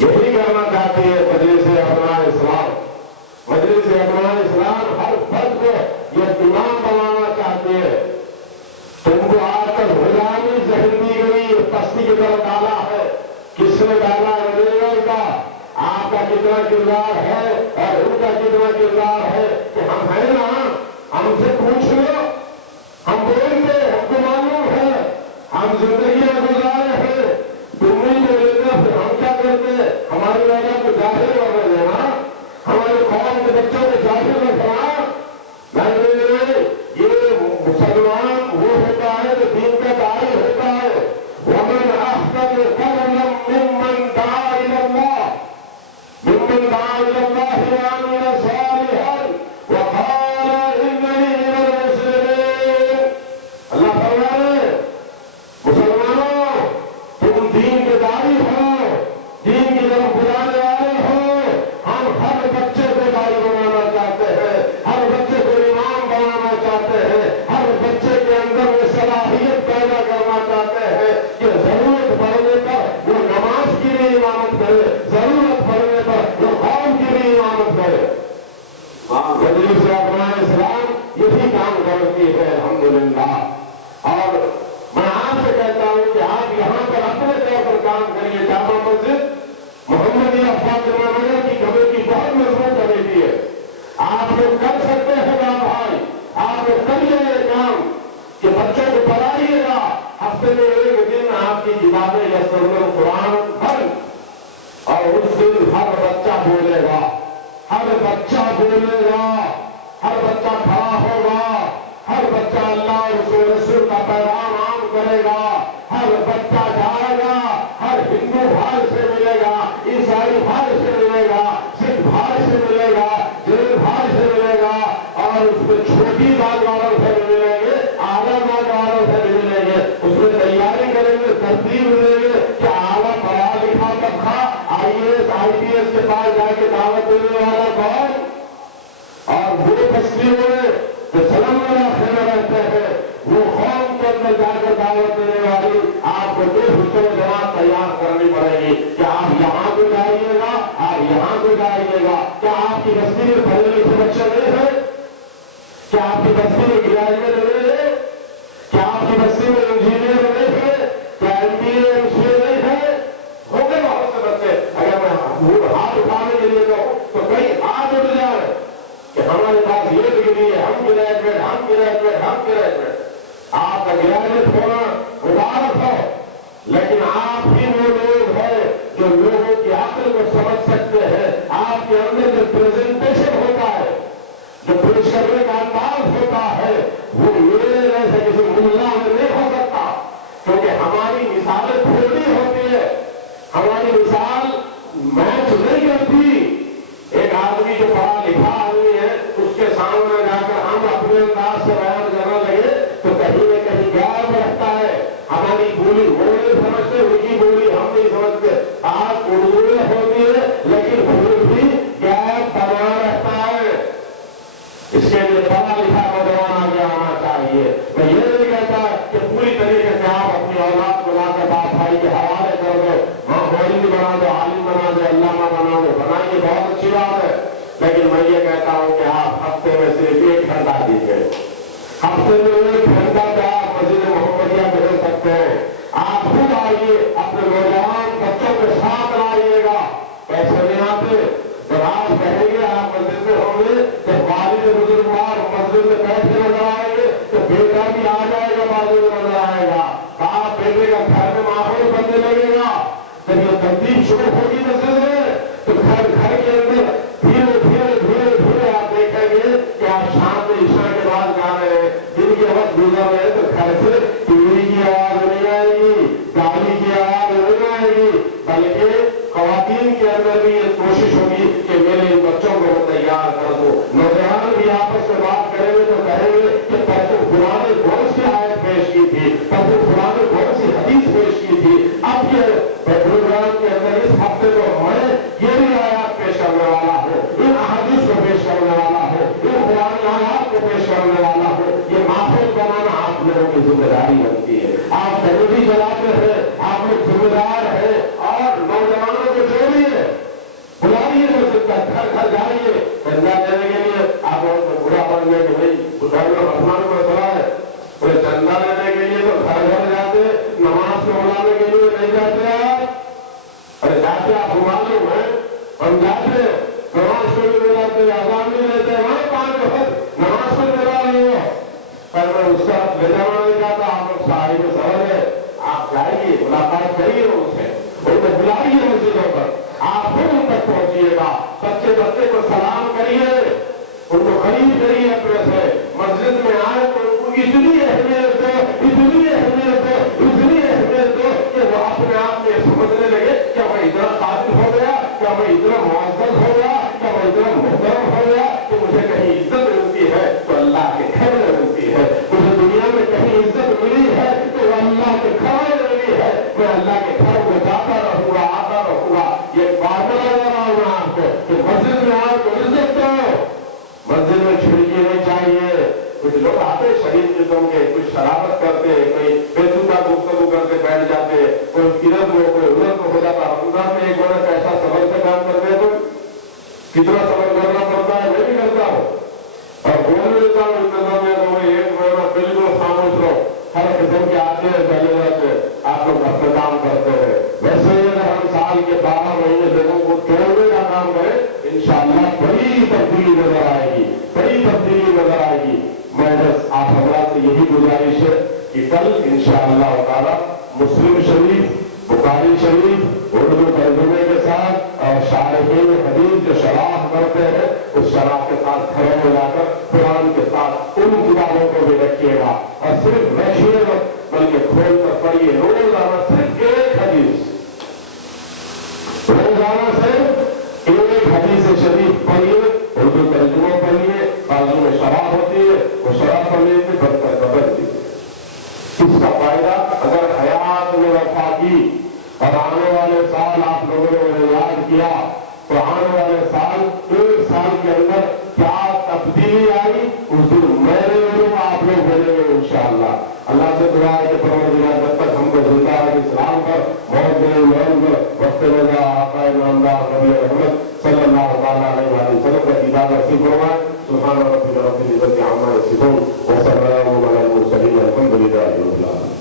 یہی کرنا چاہتی ہے مجلس ابنائے اسلام؟ مجلس ابنائے اسلام ہر فرد کو یہ امام بنانا چاہتی ہے۔ تم کو آج تک غلامی ذہن دی گئی، پستی کی طرف ڈالا ہے، کس نے ڈالا ہے؟ کا آپ کا کتنا کردار ہے اور ان کا کتنا کردار ہے کہ ہم ہیں نا، ہم سے پوچھ لو، ہم بولتے، ہم کو معلوم ہے، ہم زندگیاں گزارے ہیں، تم نہیں بولتے پھر ہم کیا کرتے؟ ہماری وجہ کو ظاہر کر دینا، ہمارے قوم کے بچوں کو ظاہر رکھنا۔ یہ مسلمان وہ ہوتا ہے جو دین کا داعی ہوتا ہے، ومن احسن قولا ممن دعا الى اللہ، ممن دعا الى اللہ وعمل صالحا وقال اننی من المسلمین۔ اللہ فرمائے مسلمانوں تم دین کے داعی ہو، دین کی طرف بلانے والے ہو، ہم ہر بچے کو داعی بنانا چاہتے ہیں، ہر بچے کو امام بنانا چاہتے ہیں، ہر بچے کے اندر وہ صلاحیت پیدا کرنا چاہتے ہیں کہ ضرورت پڑنے پر وہ نماز کی بھی امامت کرے، ضرورت پڑنے پر وہ قوم کی بھی امامت کرے۔ مجلس ابنائے اسلام یہی کام کرتی ہے الحمدللہ۔ اور میں آپ سے کہتا ہفتے میں ایک دن آپ کی کتابیں یسرون قرآن بند، اور اس دن ہر بچہ بولے گا، ہر بچہ بولے گا، ہر بچہ کھڑا ہوگا، ہر بچہ اللہ اور اس کے رسول کا پیغام عام کرے گا، ہر بچہ جائے گا، ہر ہندو بھائی سے ملے گا، عیسائی بھائی سے ملے گا، سکھ بھائی سے ملے گا، جین بھائی سے ملے گا، اور اس میں چھوٹی ذات والوں سے بھی ملیں گے، اعلیٰ ذات والوں سے بھی ملیں گے، اس میں تیاری کریں گے، ترتیب ملیں گے کہ اعلیٰ پڑھا لکھا طبقہ IAS کے پاس جا کے دعوت دینے والا کون، اور وہ تسلیم ہوئے جو سلم میں رہتے ہیں، وہ قوم کے اندر جا کر دعوت دینے والی آپ کو دو حصوں میں جماعت تیار کرنی پڑے گی کہ آپ یہاں کو جائیے گا، آپ یہاں کو جائیے گا۔ کیا آپ کی بستی میں پڑھے لکھے بچے نہیں ہیں؟ کیا آپ کی بستی میں گریجویٹ نہیں ہے؟ کیا آپ کی بستی میں انجینئر نہیں ہے؟ کیا MBA MCA نہیں ہے؟ ہو گئے بہت سے بچے۔ اگر میں ہاتھ اٹھانے کے لیے کہوں تو کئی ہاتھ اٹھ جائے کہ ہمارے پاس یہ ڈگری ہے، ہم گریجویٹ، ہم گریجویٹ، ہم گریجویٹ۔ آپ کا گریجویٹ ہونا مبارک ہو، لیکن آپ ہی وہ لوگ ہیں جو لوگوں کی عقل کو سمجھ سکتے ہیں۔ آپ کے اندر جو پریزنٹیشن ہوتا ہے، جو پیش کرنے کا انداز ہوتا ہے، وہ میرے جیسے کسی ملا میں نہیں ہو سکتا، کیونکہ ہماری مثالیں کھوٹی ہوتی ہے، ہماری مثال میچ نہیں کرتی۔ ایک آدمی جو پڑھا لکھا آدمی ہے، اس کے سامنے جا کر ہم اپنے انداز سے بیان کرنے لگے تو کہیں نہ کہیں گیپ رہتا ہے۔ ہماری بولی وہ نہیں سمجھتے، ان کی بولی ہم نہیں سمجھتے۔ آج اردو میں ہوتی ہے لیکن پھر بھی گیپ بنا رہتا ہے۔ اس کے لیے پڑھا لکھا نوجوان آگے آنا چاہیے۔ میں یہ نہیں کہتا کہ پوری طریقے سے آپ اپنی اولاد کو لا کر باپ بھائی کے حوالے کر دو، مولوی بنا دو، عالم بنا دو، علامہ بنا دو، بنائیے، بہت اچھی بات ہے، لیکن میں یہ کہتا ہوں کہ آپ ہفتے میں صرف 1 گھنٹہ دیجیے۔ ہفتے میں 1 گھنٹہ پہ آپ مسجد محمدیہ میں رہ سکتے ہیں۔ آپ خود آئیے، اپنے نوجوان بچوں کے ساتھ لائیے گا۔ کیسے نہیں آتے؟ جب آپ کہیں گے آپ مسجد میں ہوں گے، جب والد بزرگوار مسجد میں بیٹھے نظر آئیں گے تو بیٹا بھی آ جائے گا، بازو میں نظر آئے گا۔ باپ بیٹے کا گھر میں ماحول بننے لگے گا۔ جب یہ تبدیل شروع ہوگی مسجد میں تو گھر کے اندر دھیرے دھیرے آپ دیکھیں گے کہ آپ شام میں عشاء کے بعد جا رہے ہیں، دن کے وقت گزر رہے ہیں تو گھر سے ٹی وی کی آواز نہیں آئے گی، گاڑی کی آواز نہیں آئے گی، بلکہ خواتین کے اندر بھی یہ کوشش ہوگی کہ میرے ان بچوں کو تیار کر دو۔ نوجوان بھی آپس میں بات کریں گے تو کہیں گے کہ پرسوں فلاں نے کون سی آیت پیش کی تھی، پرسوں فلاں نے کون سی حدیث پیش کی تھی۔ اب یہ پروگرام کے اندر اس ہفتے کو میں یہ بھی آیات پیش کرنے والا ہوں، ان احادیث کو پیش کرنے والا ہوں، ان قرآن آیات کو پیش کرنے والا ہوں۔ یہ ماحول بنانا آپ لوگوں کی ذمہ داری بنتی ہے۔ آپ ٹیلیویژن چلاتے ہیں، آپ لوگ ذمہ دار ہیں، اور نوجوانوں کو جوڑیے، بلائیے مسجد کا، گھر جائیے چندہ دینے کے لیے۔ آپ کو برا پڑھنے کہ بھائی رحمان کو چلا ہے، بولے چندہ لینے کے لیے تو گھر جاتے، نماز کو بلانے کے لیے نہیں جاتے آپ؟ ارے جاتے آپ معلوم ہے، ہم جاتے نماز کو بھی بلاتے، اذان بھی لیتے، وہاں 5 وقت نماز کو بلا رہے ہو، پر میں اس کا لے جانا نہیں چاہتا۔ آپ لوگ صاحب سبر ہے، آپ جائیے، ملاقات کریے ان سے، ان کو بلائیے مسجدوں پر، آپ خود ان تک پہنچیے گا۔ بچے کو سلام کریے، ان کو قریب کریے اپنے سے، مسجد میں آئے تو ان کو اتنی اہمیت دو، اتنی اہمیت دو، اتنی اہمیت دو کہ وہ اپنے آپ میں سمجھنے لگے کہ میں اتنا قابل ہو گیا، کیا میں اتنا معزز ہو گیا، کیا میں اتنا محترم ہو گیا کہ مجھے کہیں عزت ملتی ہے تو اللہ کے گھر میں ملتی ہے، مجھے دنیا میں کہیں عزت ملی ہے تو وہ اللہ کے گھر میں ملی ہے۔ میں اللہ کے گھر کو جاتا رہوں گا، آتا رہوں گا۔ یہ فارمولا دے رہا ہوں میں آپ کو کہ مسجد میں آؤ تو عزت دو۔ مسجد میں چھڑکی نہیں چاہیے۔ کچھ لوگ آتے شہید قسم کے، کچھ شرابت کرتے، کوئی بےتوتا گفتگو کرتے بیٹھ جاتے، کوئی ادھر کو کوئی ادھر کو ہو جاتا۔ رمضان میں ایک بار ایسا صبر سے کام کرتے تو کتنا صبر کرنا پڑتا ہے، میں بھی کرتا ہوں، اور بول دیتا ہوں انتظام میں تو ایک مہینہ بالکل خاموش رہو۔ ہر قسم کے آتے ہیں چلے جاتے، آپ لوگ اپنا کام کرتے ہیں۔ ویسے ہی اگر ہم سال کے 12 مہینے لوگوں کو جوڑنے کا کام کریں، انشاءاللہ بڑی تبدیلی نظر آئے گی، بڑی تبدیلی نظر آئے گی۔ میں بس آپ حضرات سے یہی گزارش ہے کہ کل انشاءاللہ تعالی مسلم شریف، بخاری شریف اردو ترجمے کے ساتھ اور شارحین حدیث جو شرح کرتے ہیں اس شرح کے ساتھ کھڑے ہو جا کر قرآن کے ساتھ ان کتابوں کو بھی رکھیے گا اور صرف رکھیے گا بلکہ کھول کر پڑھیے روزانہ صرف ایک حدیث، روزانہ صرف ایک حدیث شریف پڑھیے، اردو ترجمہ پڑھیے، بعضوں میں شرح ہوتی ہے وہ شرح پڑھنے سے بڑھتا خبر دی۔ اس کا فائدہ اگر حیات میں وفا کی اور آنے والے سال آپ لوگوں نے مجھے یاد کیا تو آنے والے سال ایک سال کے اندر کیا تبدیلی آئی اس دن میں نے آپ لوگ بولیں گے انشاءاللہ۔ اللہ سے دعا ہے کہ پروردگار جب تک ہم کو زندہ ہے اسلام پر موت میں ایمان پر وقت رضا آقا نامدار نبی رحمت صلی اللہ علیہ وسلم کا دیدار نصیب فرمائے۔ سبحان ربک رب العزت عما یصفون وسلام علی المرسلین والحمد للہ رب العالمین۔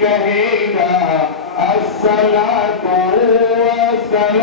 کہے گا الصلاۃ کرو